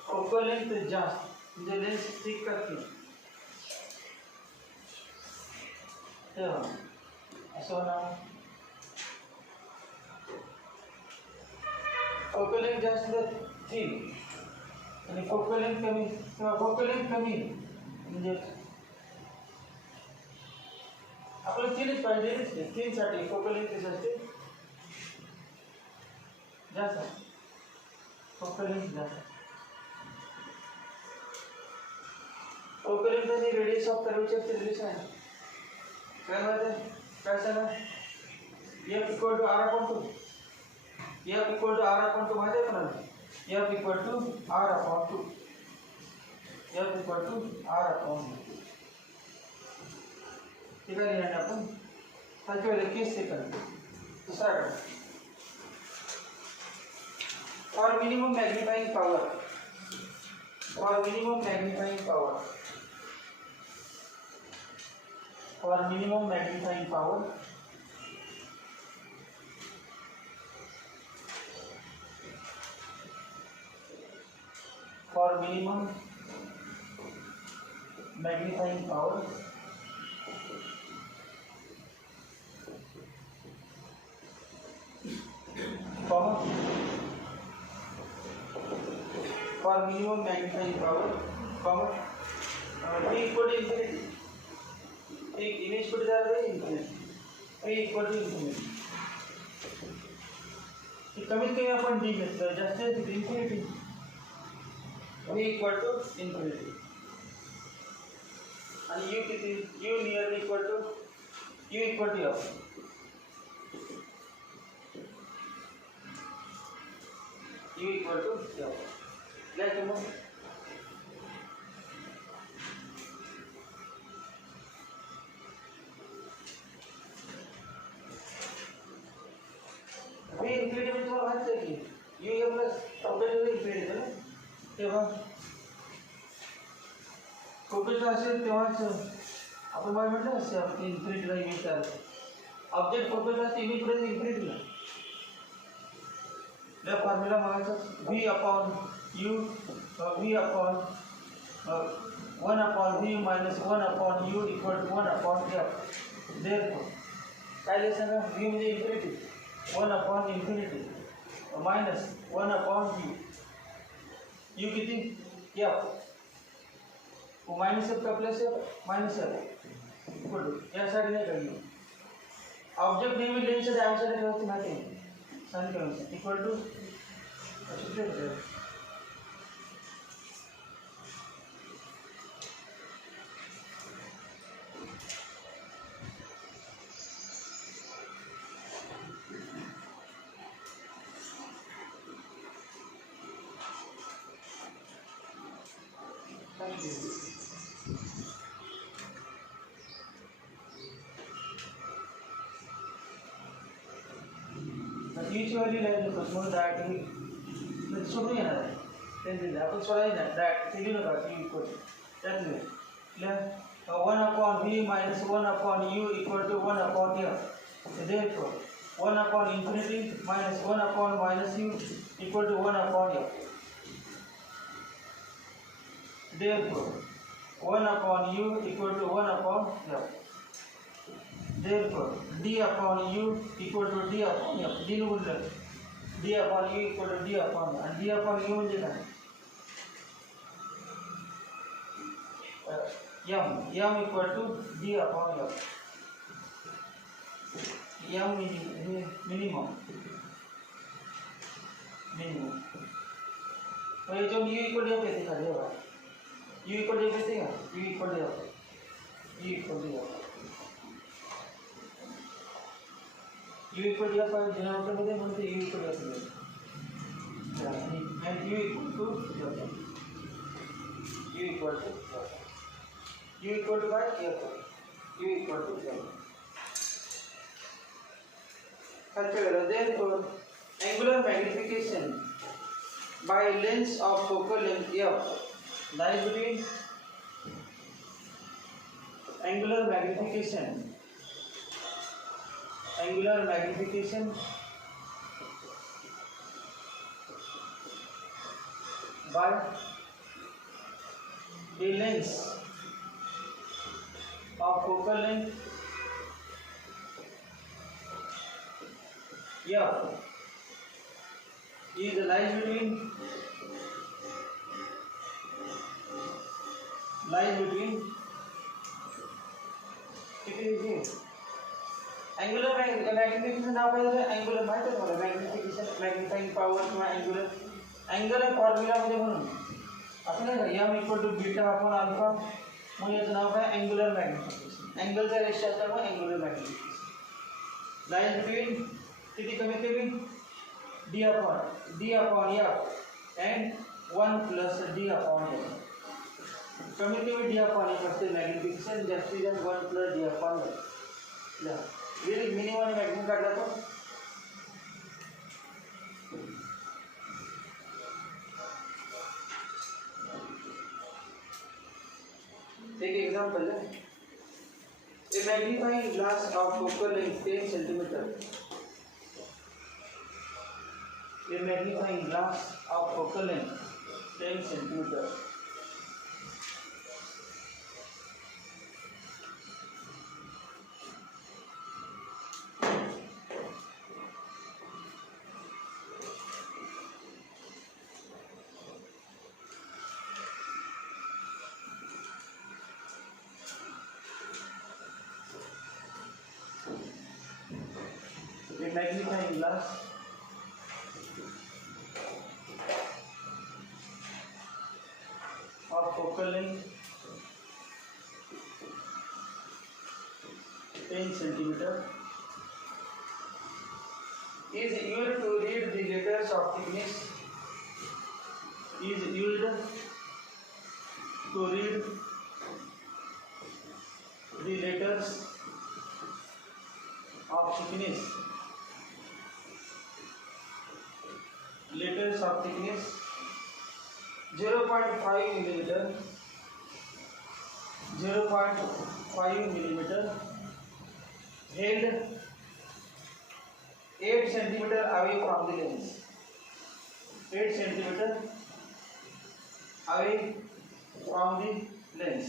फोकल लेंथ जास्त म्हणजे लेन्स थिक का थिन. असं होणार. फोकल लेंथ जास्त थिन आणि फोकल लेंथ कमी किंवा फोकल लेंथ कमी म्हणजे आपलं थिनच पाहिजे. थिनसाठी फोकल लेंथ कशी असते जास्त. फोकल लेंथ जास्त. फोकल लेंथ आणि रेडियस ऑफ कर्वेचरचे रिलेशन आहे. काय माहिती आहे काय सांगा. f equal to r upon 2. f equal to r upon 2 माहिती आहे का. f equal to r upon 2. f equal to r upon 2. ठीक आहे. लिहिणे आपण त्याच्या वेळेला केस सेकंड दुसरा for minimum magnifying power. For minimum magnifying power. For minimum magnifying power for minimum magnifying power comma for minimum magnifying power, comma V equal to infinity. Image put जा रहा है infinity. V equal to infinity. ये कमित कमी अपन D घेतलं जास्तीत infinity. V equal to infinity. आणि U किती? U nearly equal to U equal to F. U equal to F. Like you know. V infinity में तुम्हारा हाथ से की U या प्लस टोटल infinity है ना तेव्हा टोटल असेल तेव्हाच आपण काय म्हटलं असते आपण इन्फिनिटीला इमेज तयार ऑब्जेक्ट टोटल असते इमेज पुढे इन्फिनिटीला या फॉर्म्युला मागायचा v upon u v upon 1 upon v minus 1 upon u equal to 1 upon f. Therefore काय लिहायचं सांगा v म्हणजे इन्फिनिटी 1 upon infinity minus 1 upon u. u किती f वो माइनस f का plus f minus f equal to या साइड नहीं करेंगे ऑब्जेक्ट नेहमी लेंसच्या डायमेंशन ठेवायचे माहिती साइन करायचं इक्वल टू असे ठेवायचं ची व्हॅल्यू लिहायची म्हणून डायरेक्ट सोडून येणार आहे त्यांनी आपण सोडायचं नाही डायरेक्ट ते लिहू नका टी इक्वल त्यातले लिहा 1 upon v minus 1 upon u equal to 1 upon f. Therefore 1 upon infinity minus 1 upon minus u equal to 1 upon f. Therefore 1 upon u equal to 1 upon f. Therefore d upon u equal to d upon f. d बोललं d upon u equal to d upon f. आणि d upon u म्हणजे काय m equal to d upon f. m minimum तो ये जो u equal to f येते का देवा u equal to f येते का u equal to f u equal to f u equal to f denominator मध्ये म्हणते u equal to f and u equal to f u equal to f u equal to what f u equal to f therefore angular magnification by length of focal length f lies between angular magnification by the length of focal length f is lies between किती आहे angular magnification नाव काय झालं angular माहिती आहे मला magnification magnifying power किंवा angular formula मध्ये म्हणून असं नाही का m equal to beta upon alpha म्हणून याचं नाव काय angular magnification अँगलचा रेशो असल्यामुळे angular magnification लाईन बिटवीन किती कमी कमी d upon f and 1 plus d upon f कमी कमी d upon f असते magnification जास्तीत जास्त 1 plus d upon f ला वेरी मिनिमम आणि मॅक्सिमम काढला तो एक एग्जांपल है a magnifying glass of focal length 10 centimeter a magnifying glass of focal length 10 centimeter magnifying glass of focal length 10 centimeter is used to read the letters of thickness letters of thickness 0.5 millimeter 0.5 millimeter held 8 centimeter away from the lens 8 centimeter away from the lens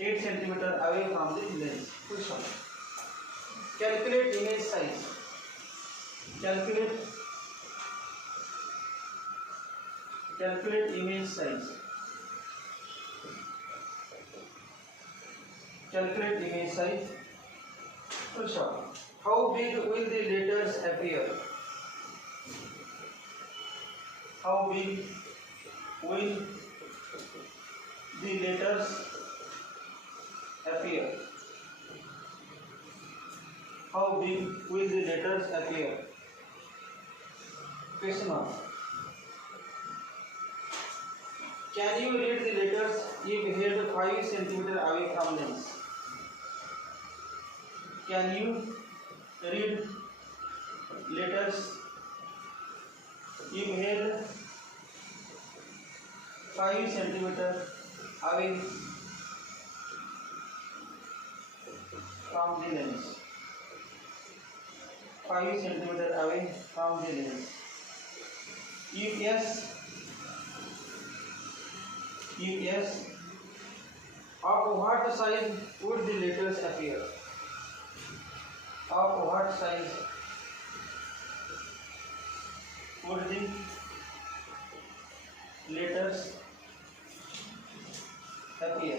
8 centimeter away from the lens. Question: calculate image size. Calculate image size. Calculate image size. Question: how big will the letters appear? How big will the letters appear? How big will the letters appear? Question mark. Can you read the letters if held 5 centimeter away from lens? Can you read letters if held 5 centimeter away from the lens? 5 centimeter away from the lens. If yes, of what size would the letters appear? Of what size would the letters appear?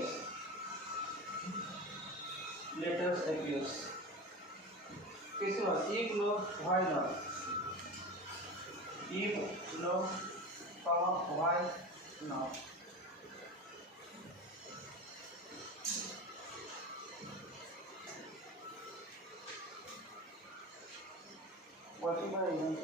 Letters appears. Question: if no, why not? If no, why not? What is my reason?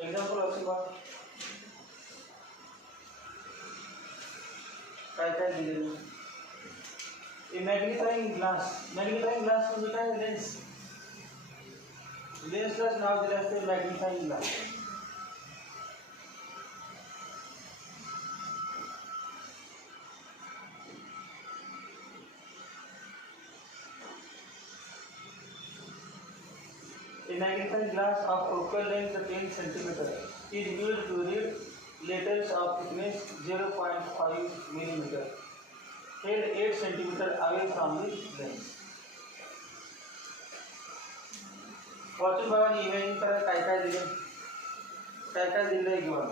Example also got काय दिलेलं a magnifying glass म्हणजे काय लेन्सलाच नाव दिलं असते magnifying glass. A magnifying glass of focal length 10 centimeter is used to read letters of thickness 0.5 millimeter held 8 centimeter away from the lens. वाचून बघा आणि इमेजिंग करा काय काय दिलं घेऊन.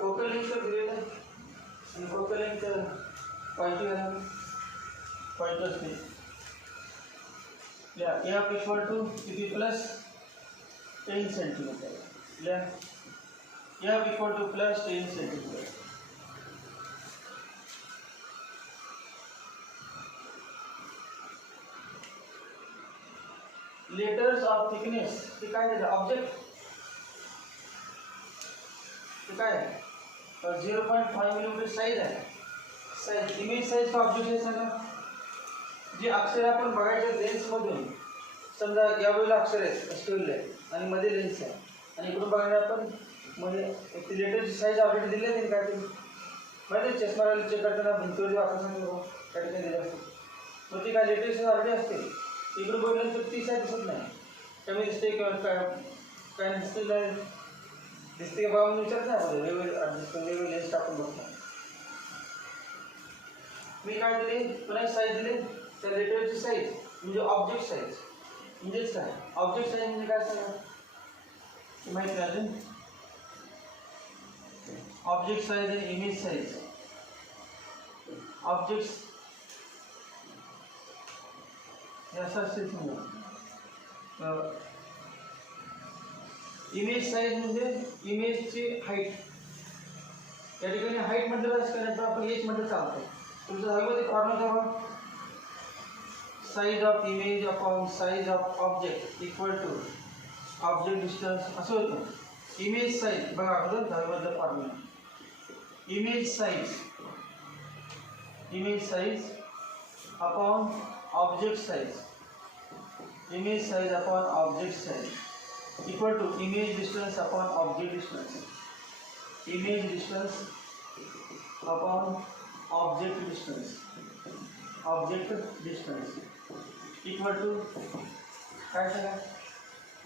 फोकल लेंथ दिलेलं आहे आणि फोकल लेंथ पॉइंट असते. F equal to किती प्लस 10 centimetre. F equal to plus 10 centimetre. Letters of thickness ते काय देतं ऑब्जेक्ट ते काय 0.5 मिलीमीटर साइज आहे. साइज इमेज साइज का ऑब्जेक्ट आहे सांगा. जे अक्षर आपण बघायचे लेन्स मधून समजा या वेळेला अक्षर आहे ठेवले आणि मध्ये लेन्स आहे. आणि इकडून बघणार आपण मध्ये एक लेटरची साईज ऑलरेडी दिली आहे काय ते माहिती चष्माला चेक करताना भिंतीवर वापरून सांगतो त्या ठिकाणी दिलं असतं. मग ती काय लेटरची साईज ऑलरेडी असते. इकडून बघितल्यानंतर ती साईज दिसत नाही. कमी दिसते किंवा काय दिसते का बाबा म्हणून विचारत नाही आपण वेगवेगळे लेन्स टाकून बघतो. मी काय दिले पुन्हा साईज दिली त्या लेटरची साईज म्हणजे ऑब्जेक्ट साईज म्हणजेच काय ऑब्जेक्ट साईज म्हणजे काय सांगा माहिती आहे अजून ऑब्जेक्ट साईज आणि इमेज साईज. ऑब्जेक्ट्स हे असं असते समजा इमेज साईज म्हणजे इमेजची हाईट. या ठिकाणी हाईट म्हटलं असं नाही पण आपण एच म्हटलं चालतं. तुमचं दहावीमध्ये फॉर्म्युला काय size of image upon size of object equal to object distance असं होतं. इमेज साइज बघा अगोदर दहावीमधलं formula image size upon object size image size upon object size equal to image distance upon object distance image distance upon object distance equal to काय सांगा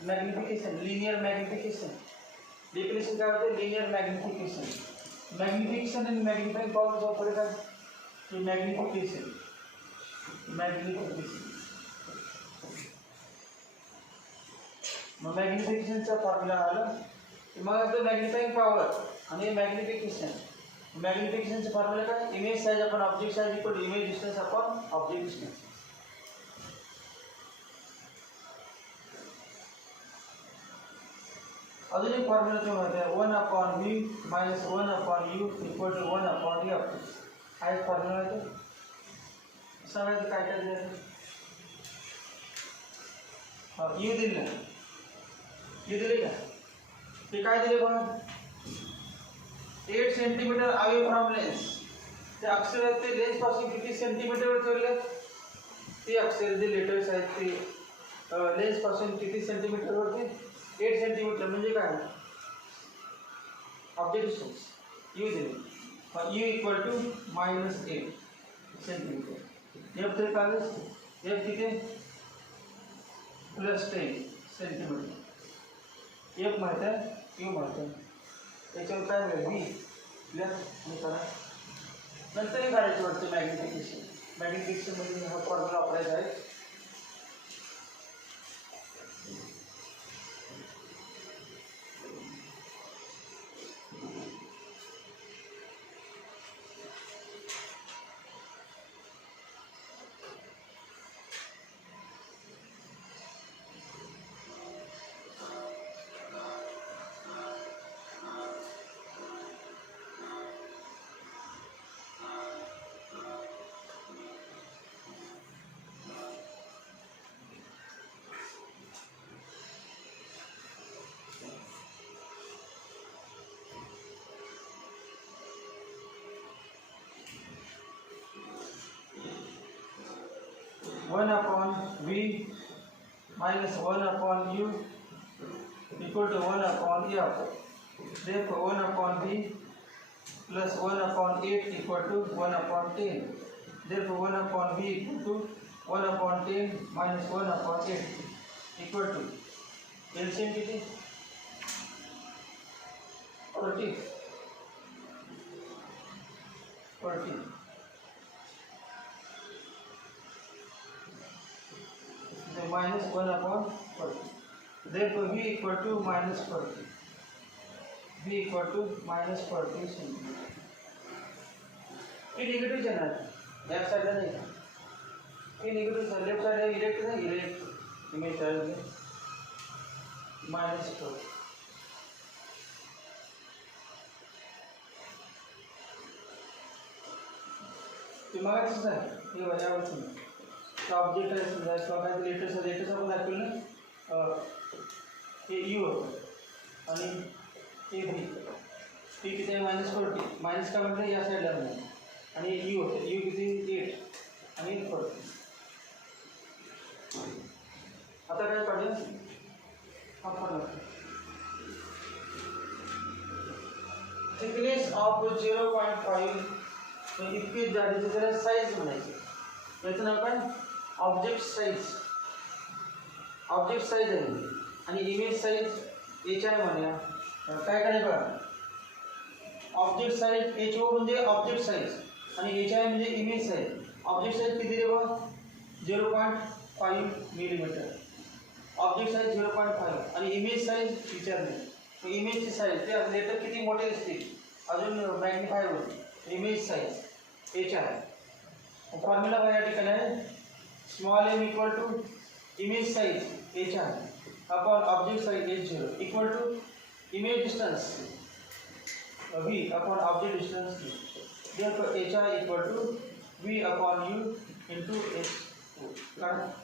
magnification linear magnification. Definition काय होते linear magnification आणि magnifying पॉवरचा फरक आहे की मॅग्निफिकेशन मग मॅग्निफिकेशनचा फॉर्म्युला आला मग आता मॅग्निफाइंग पॉवर आणि मॅग्निफिकेशनचा फॉर्म्युला काय image size upon object size equal to image distance upon object distance. अजून एक फॉर्म्युला तुम्हाला आहे 1/v minus 1/u equal to 1/f. हा एक फॉर्म्युला आहे तो सांगायचं काय काय द्यायचं. यू दिले का ते काय दिले बघा 8 सेंटीमीटर अवे फ्रॉम लेन्स. ते अक्षर आहेत ते लेन्स पासून किती सेंटीमीटरवर ठेवले ते अक्षर जे लेटर्स आहेत ते लेन्स पासून किती सेंटीमीटरवरती 8 सेंटीमीटर म्हणजे काय ऑब्जेक्ट डिस्टन्स यू दिले U equal to -8 centimetre. F तरी काय एफ किती +10 सेंटीमीटर. एफ माहित आहे यू माहित आहे त्याच्यावर काय मिळेल बी प्लस करा नंतर काढायचं वाटतं मॅग्निफिकेशन मध्ये हा फॉर्म्युला वापरायचा आहे. One upon v minus 1/u equal to 1/f. Therefore 1/v plus 1/8 equal to 1/10. Therefore 1/v equal to 1/10 minus 1/8 equal to LCM किती 40. Minus 1/40. Therefore v equal to -40. v equal to -40 centimetre. हे निगेटिव्ह येणार लेफ्ट साइडला नाही का हे निगेटिव्ह लेफ्ट साइडला electric नाही electric image charge -40. ते मगाचीच आहे हे वजावरती ऑब्जेक्ट आहे समजा किंवा काय लेटेस्ट आपण दाखवलं ना हे यू होतं आणि हे व्ही टी किती आहे -40 मायनस काय म्हटलं या साईडला नाही आणि यू होतं यू किती 8 आणि 40. आता काय पाहिजे हा फॉर्म्युला थिकनेस ऑफ 0.5 इतकी जाडीची त्याला साईज म्हणायची. याचं नाव काय? Object size. ऑब्जेक्ट साईज आहे आणि इमेज साईज एच आय म्हणूया. काय करायचं बघा, ऑब्जेक्ट साईज एच ओ म्हणजे ऑब्जेक्ट साईज आणि एच आय म्हणजे इमेज साईज. ऑब्जेक्ट साईज किती दिली बघा 0.5 मिलीमीटर. ऑब्जेक्ट साईज 0.5 आणि इमेज साईज विचारले. इमेजची साईज ते लेटर किती मोठे दिसतील अजून मॅग्निफाय होईल. Image size H I. Formula बघा या ठिकाणी आहे small M equal to image size H I upon object size H zero equal to image distance v upon object distance t. Therefore hi equal to v upon u into h. Correct?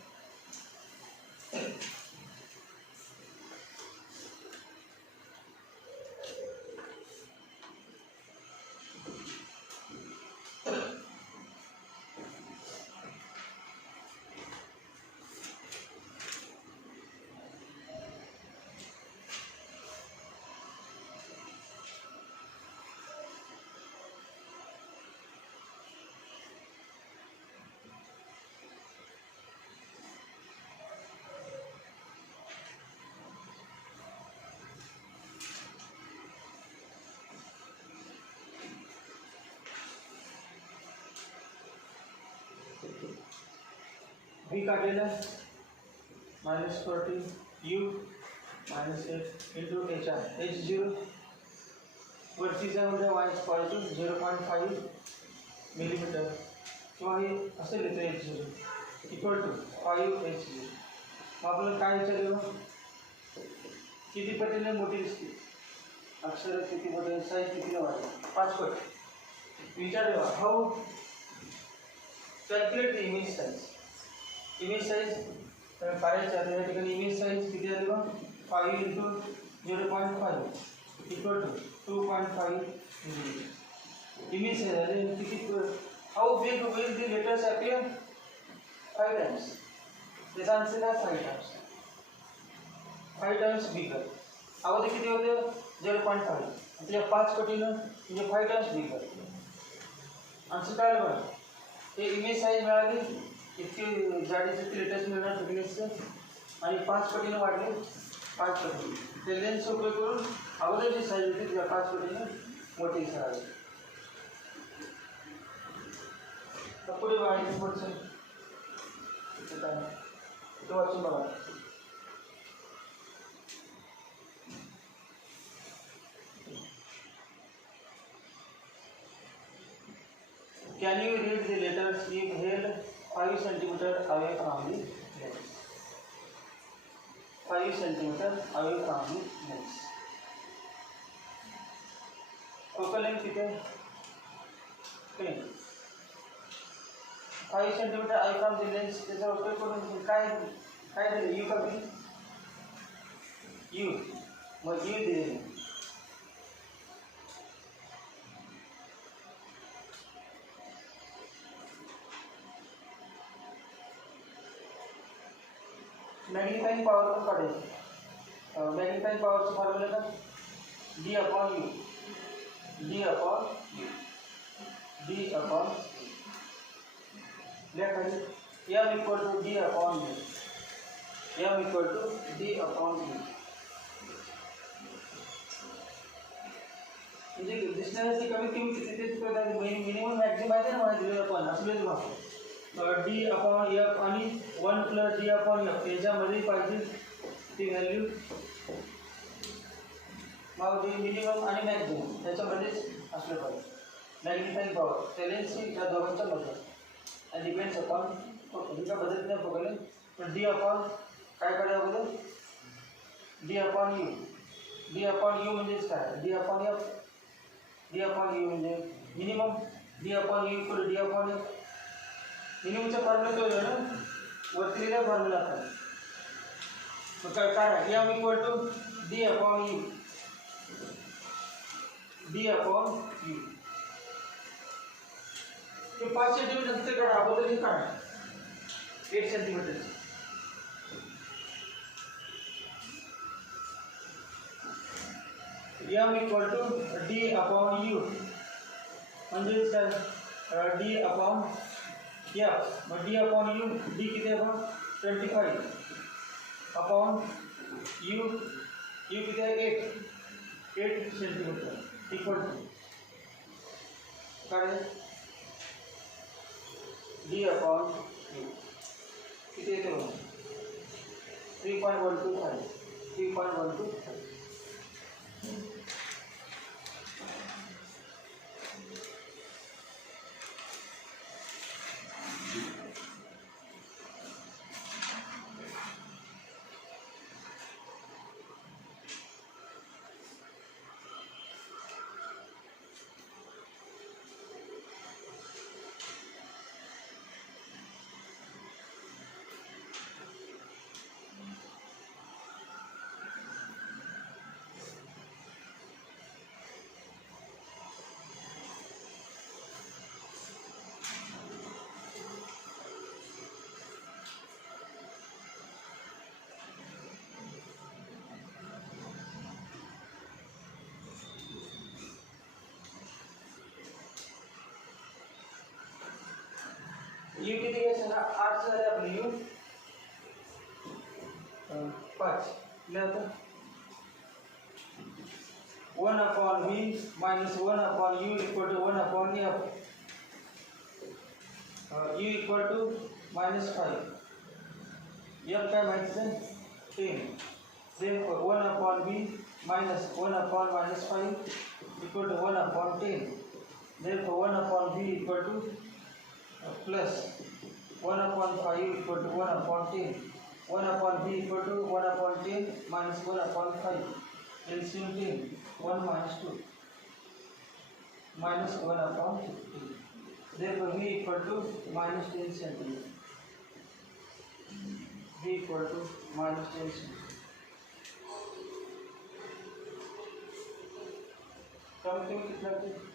v काढलेला -40 u -8 into h h0 वरतीचा म्हणजे y positive 0.5 मिलीमीटर किंवा हे असं लिहितो h0 equal to 5 h0. आपल्याला काय विचारलं किती पटीने मोठी दिसते अक्षर किती पटीने साईज किती वाढली 5 पट विचारलं. How calculate the image size. Image size करायचं आहे या ठिकाणी इमेज साईज किती आली बघ 5 into 0.5 equal to 2.5 millimetre. Image size आले किती how big will the letters appear 5 times. त्याचा आन्सर आहे 5 टाइम्स. 5 टाइम्स बिगर. अगोदर किती होते 0.5 आपल्या 5 पटीनं म्हणजे 5 टाइम्स बिगर. आन्सर काय आलं बघा हे इमेज साईज मिळाली इतकी जाडीचे लेटर्स मिळणार थिकनेसचं आणि 5 पटीनं वाढले 5 पटी. ते लेन्स उपयोग करून अगोदरची साईज होती त्या 5 पटीनं मोठी साईज. तर पुढे वाढली पुढचं तो वाचून बघा. Can you read the letters if held 5 cm away from the lens? 5 cm away from the lens. Focal length किती आहे? 5 cm away from the lens. त्याचा उपयोग करून काय दिले u का b? u मग u दिले. मॅग्निफाइंग पॉवर पण काढायची. मॅग्निफाइंग पॉवरचं फॉर्म्युला का d upon u. d upon u d upon लिहा खाली m equal to d upon u. m equal to d upon u. म्हणजे डिस्टन्सची कमीत कमी किती मिनिमम मॅक्झिमम आहे ना मला दिलेलं पण असलेलं वापर डी अपॉन एफ आणि 1 प्लस डी अपॉन एफ याच्यामध्ये पाहिजे ती व्हॅल्यू मग डी मिनिमम आणि मॅक्झिमम त्याच्यामध्येच असलं पाहिजे. मॅग्निफाइंग पॉवर टॅलेंटची त्या दोघांच्या मध्ये आणि डिपेंड्स अपॉन तुमच्या बदलत नाही बघायला पण डी अपॉन काय करायला अगोदर D upon U. D upon U म्हणजेच काय D upon F. D upon U म्हणजे minimum. D upon U equal D upon F. मिनिममचा फॉर्म्युला तो आहे ना वरती लिहिला फॉर्म्युला काय मग काय M equal to D upon U. D upon U हे 5 सेंटीमीटर असते काढा अगोदर हे काढा 8 centimetre m equal to d upon u म्हणजेच काय d अपॉन f मग d अपॉन u d किती आहे बघ 25 अपॉन u किती आहे 8 सेंटीमीटर इक्वल टू काय d अपॉन u किती येते बघ 3.125 यू किती घ्यायचं ना 8 झाले आपले यू 5 लिहा 1 upon v minus 1 upon u equal to 1 upon f u equal to -5 f काय माहिती आहे 10 therefore 1 upon v minus 1 upon -5 equal to 1 upon 10 therefore 1 upon v equal to plus 1 upon 5 equal to 1 upon 10 1 upon v equal to 1 upon 10 minus 1 upon 5 LCM 10 1 minus 2 minus 1 upon 2 therefore v equal to minus 10 centimeter v equal to minus 10 centimeter कम से कम कितना -10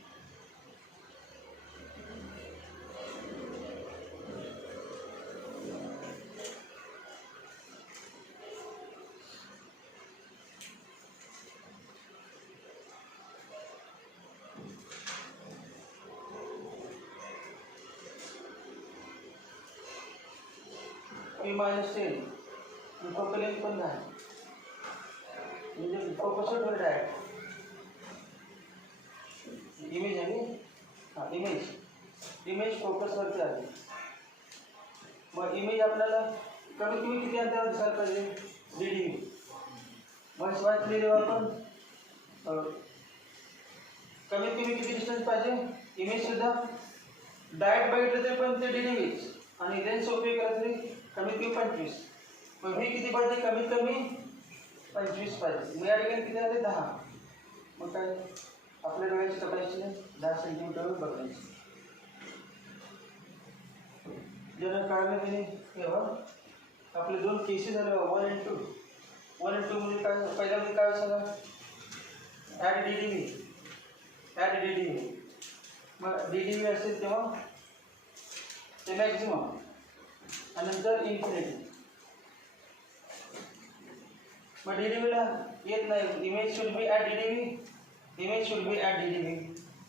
focal length पण नाही म्हणजे फोकसवर direct image आहे हां इमेज फोकसवरती आहे मग इमेज आपल्याला कमीत कमी किती अंतरावर दिसायला पाहिजे DDV मग शिवाय क्लिअर आपण कमीत कमी किती डिस्टन्स पाहिजे इमेज सुद्धा डायरेक्ट बघितलं तरी पण ते DDV आणि लेन्स उपयोग केला तरी कमीत कमी 25 मग v किती पाहिजे कमीत कमी 25 पाहिजे मग या ठिकाणी किती आले 10 मग काय आपल्या डोळ्याची कपॅसिटी 10 सेंटीमीटर बघायची ज्यांना काढलं त्याने तेव्हा आपले दोन केसेस झाले 1 and 2 1 and 2 म्हणजे काय पहिल्यामध्ये काय झालं ॲड DDV मग DDV असेल तेव्हा ते मॅक्झिमम आणि नंतर इन्फिनिटी मग DDVला येत नाही image should be at DDV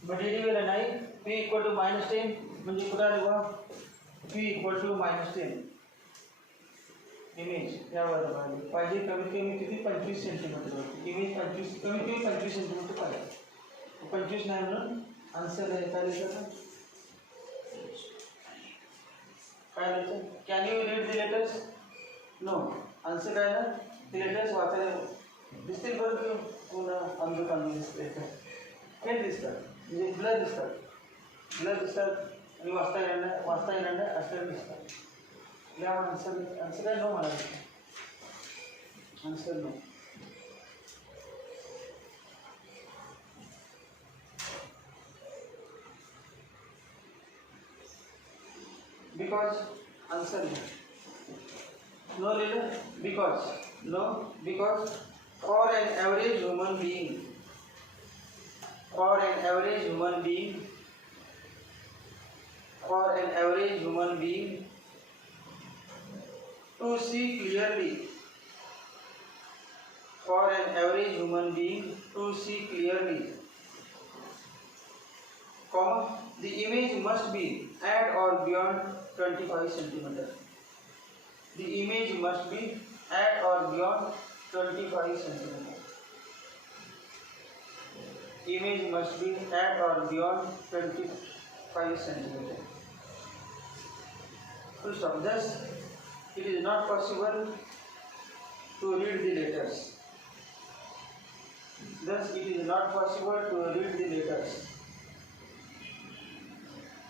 मग DDVला नाही p इक्वल टू -10 म्हणजे कुठं आलं बघा p इक्वल टू -10 इमेज यावर पाहिजे कमीत कमी किती 25 सेंटीमीटर इमेज 25 कमीत कमी 25 सेंटीमीटर पाहिजे 25 नाही म्हणून आन्सर आहे काय लिहायचं काय लिहायचं can you read the letters no answer काय ना ते लेटर्स वाचायला दिसतील बरं की पुन्हा अंधकान दिसते काय दिसतात म्हणजे ब्लर दिसतात आणि वाचता येणार नाही असं दिसतात या आन्सर काय नो मला answer no because answer no leader because for an average human being to see clearly to see clearly, comma, the image must be at or beyond 25 centimeter. The image must be at or beyond 25 centimeter. Image must be at or beyond 25 centimeter. Full stop. Thus, it is not possible to read the letters. Thus, it is not possible to read the letters.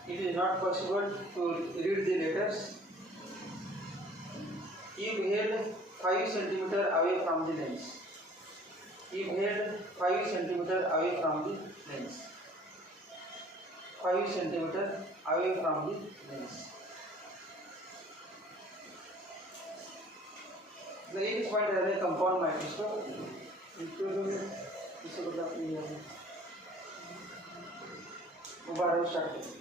It is not possible to read the letters if held 5 centimeter away from the lens. If held 5 centimeter away from the lens. 5 centimeter away from the lens. The एक पॉइंट है compound microscope इससे बदला अपनी बारह स्टार्ट केली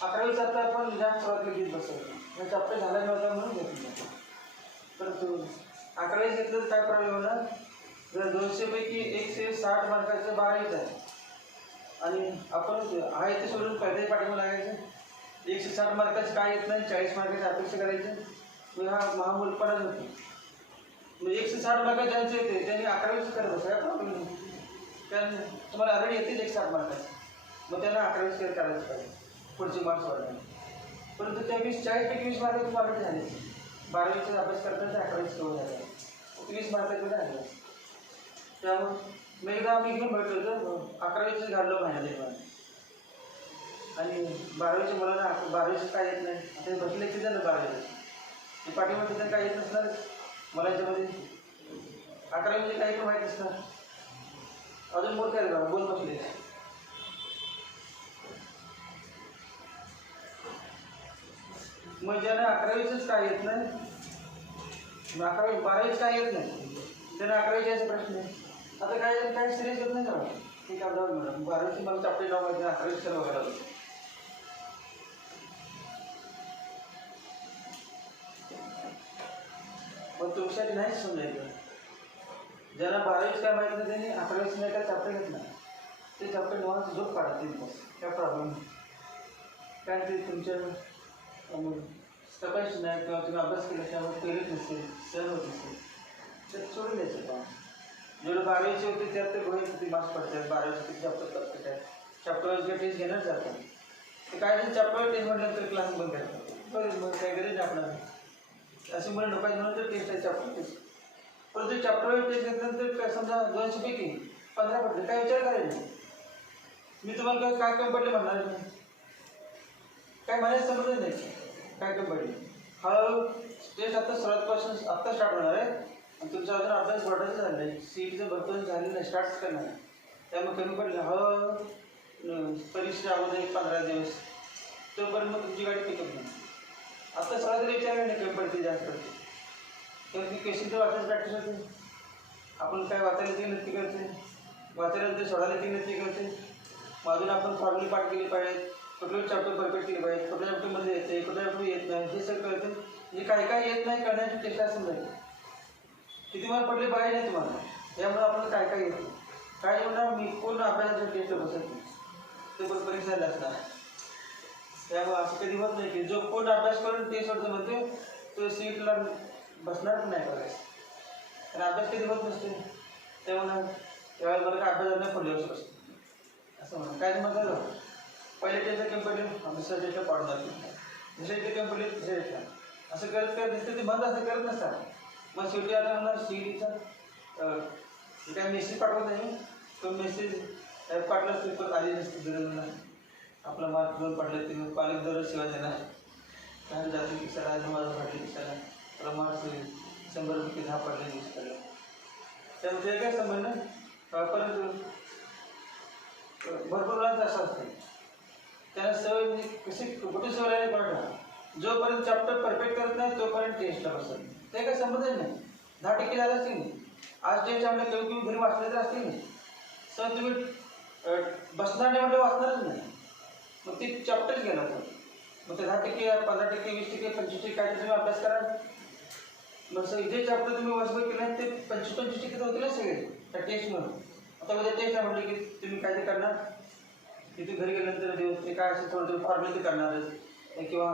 11वीचा आता आपण जास्त सुरुवात घेत बसायचो म्हणजे आपले झाला नव्हता म्हणून घेतलं परंतु 11वी घेतलं काय प्रॉब्लेम होणार जर 200 पैकी 160 मार्काचं 12वीच आहे आणि आपण आहे ते सोडून पहिल्याही पाठीमा लागायचं 160 मार्काचं काय येत नाही 40 मार्काची अपेक्षा करायचं हा महामूलपणाच होतो म्हणजे 160 मार्क ज्यांचे येते त्यांनी 11वीच करत बसा काय प्रॉब्लेम नाही कारण तुम्हाला ऑलरेडी येतेच 160 मार्काचं मग त्यांना 11वीच करायचं पाहिजे पुढचे मार्क्स वाढणार परंतु त्या 40 पैकी 20 मार्क तुम्हाला झाले 12वीचा अभ्यास करताना 11वीच कवर झाला 20 मार्काकडे आले त्यामुळे मी एकदा आम्ही घेऊन भेटलो होतो 11वीच घाललो महिन्यात आणि 12वीच्या मुलांना 12वीचं काय येत नाही आता बसले की झालं 12वीला ते पाठीमध्ये त्यांना काय येत नसणार मला याच्यामध्ये 11वीचे काही पण माहीत नसणार अजून बोल काय बोल बसले मग ज्यांना 11वीचंच काय येत नाही 12वीच काय येत नाही त्यांना 11वी यायचा प्रश्न आहे आता काय सिरियस येत नाही का ठीक आहे मॅडम 12वीची मला चापटे नाव माहिती 11वीच सर्व वगैरे पण तुमच्यासाठी नाहीच समजायचं ज्यांना 12वीच काय माहिती नाही त्यांनी 11वीच नाही काय चापटे घेतला ते चापटे निवांत झोप काढत बस काय प्रॉब्लेम काय ते तुमच्या तपास नाही किंवा तुम्ही अभ्यास केला त्यामुळे करीत नसेल सहन होत नसेल तर सोडून द्यायचं का जेवढं 12वीचे होते त्यात ते गोष्टी किती मार्क्स पडतात 12वीचे किती चॅप्टर परफेक्ट आहे चॅप्टरचे टेस्ट घेणार जातात ते काय चॅप्टर टेस्ट म्हटलं तर क्लास बंद करतात बरं मग काय गरज नाही आपल्याला असे मला नको म्हणून तर टेस्ट आहे चॅप्टर टेस्ट परंतु चॅप्टर टेस्ट घेतल्यानंतर समजा 200 पैकी 15 पडले काय विचार करायचे मी तुम्हाला काय कमी पडले म्हणणार नाही काय म्हणायचं समजत नाही काय कमी पडले हळूहळू टेस्ट आता सुरुवातपासून आत्ता स्टार्ट होणार आहे आणि तुमचा अजून अभ्यास वाढायचं झालं आहे सीईटीचं भरपूर झालेलं नाही स्टार्टच करणार आहे त्यामुळे कमी पडले हळूहळू परीक्षेच्या अगोदर 15 दिवस तोपर्यंत मग तुमची गाडी पिकअप नाही आता सगळ्यात विचार नाही कमी पडते जास्त पडते तर ती क्वेश्चन तर वाचायची प्रॅक्टिस होते आपण काय वाचायला ती नक्की करते वाचायला ते सोडायला ती नक्की करते अजून आपण फॉर्म्युले पाठ केली पाहिजे कुठले चॅप्टर परफेक्ट केले पाहिजे कुठल्या चॅप्टरमध्ये येते कुठल्या चॅप्टर येत नाही हे सगळं कळते म्हणजे काय काय येत नाही करण्याची चेष्टा समजायची किती मार्क पडले पाहिजे नाही तुम्हाला यामुळे आपल्याला काय काय येतं काय म्हणणार मी पूर्ण अभ्यासाच्या टेस्ट बसत नाही ते पण परीक्षाला असणार त्यामुळे असं कधी होत नाही की जो पूर्ण अभ्यास करून टेस्ट होतं म्हणते तो सीईटीला बसणार नाही करायचं कारण अभ्यास कधी होत नसते त्यामुळे त्यावेळेला मला काय अभ्यास नाही पडले असं असं म्हणा काय म्हणतात पहिले टेस्ट कम्प्लीट दुसऱ्या टेस्टला पाडणार दुसऱ्या टेस्ट कम्प्लीट तिसऱ्या टेस्टला असं करत करत दिसतं ते बंद असं करत नसतात मग शेवटी आता म्हणणार सीईटीचा काय मेसेज पाठवत नाही तो मेसेज पाठला पेपर आली नसते गरज आपला मार्क दोन पडले ते कॉलेज दररोज शिवाय देणार काय जाते दिवसाला माझं पडले दिवसाला त्याला मार्क्स 100 पैकी 10 पडले दिवसाला त्यामुळे काय संबंध परंतु भरपूर मुलांचं असं असतं त्यांना सवय म्हणजे कशी कुठे सवय आहे कोणाला जोपर्यंत चॅप्टर परफेक्ट करत नाही तोपर्यंत टेस्टला बसत ते काय समजत नाही 10% झालं असतील नाही आज टेस्ट आपल्या कमी कमी घरी वाचले तर असतील नाही सर तुम्ही बसणार नाही म्हणजे वाचणारच नाही मग ते चॅप्टरच गेला तर मग ते 10%, 15%, 20%, 25% काय तुम्ही अभ्यास करा मग जे चॅप्टर तुम्ही वर्षभर केले आहेत ते 25-25% होतील ना सगळे त्या टेस्टमध्ये. आता उद्या टेस्ट म्हटलं की तुम्ही काय ते करणार, तिथे घरी गेल्यानंतर दिवस ते काय असेल थोडं फॉर्मॅलिटी करणारच किंवा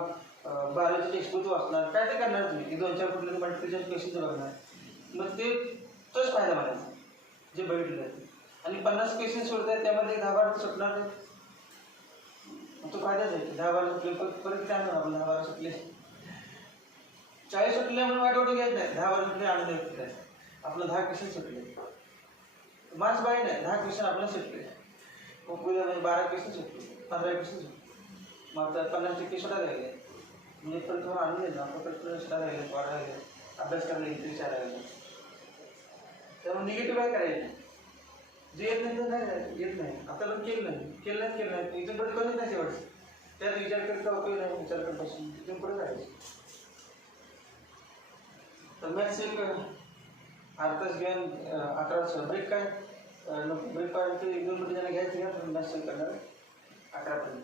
बारावीची टेक्स्ट बुक वाचणार, काय ते करणार तुम्ही 2-4 कुठले मल्टिप्लिकेशन क्वेश्चन बघणार. मग ते तोच फायदा म्हणायचा जे बघितलं आहे. आणि 50 क्वेश्चन सोडतात त्यामध्ये 10-12 सुटणार नाही, तो फायदाच आहे. 10-12 सुटले परत काय म्हणून आपण 10-12 सुटले 40 सुटले म्हणून वाईट वाटून घ्यायचं नाही. 10-12 सुटले आनंद व्यक्त करायचा. आपलं 10 क्वेश्चन सुटले, मार्क्स बाहेर नाही, 10 क्वेश्चन आपल्याला सुटले. मग उद्या म्हणजे 12 क्वेश्चन सुटले, 15 क्वेश्चन सुटले, मग आता 50% सुटायला लागले. म्हणजे पण तुम्हाला आनंद आहे ना, आपलं प्रश्न सुटायला लागले, वाढायला लागले, अभ्यास करायला लागले, विचारायला लागले. त्यामुळे निगेटिव्ह काय करायचं, जे येत नाही तर नाही येत नाही, आता पण केलं नाही इथून पुढे कधीच नाही शेवटचं. त्यात विचार करता उपयोग नाही, विचार करत बसून तिथून पुढे जायचं. तर मॅथ्स एक अर्थच घेऊन 11 वाजता ब्रेक काय ब्रेक पर्यंत 1-2 मिनिटं घ्यायचं घ्या, मॅथ्स करणार 11 पर्यंत.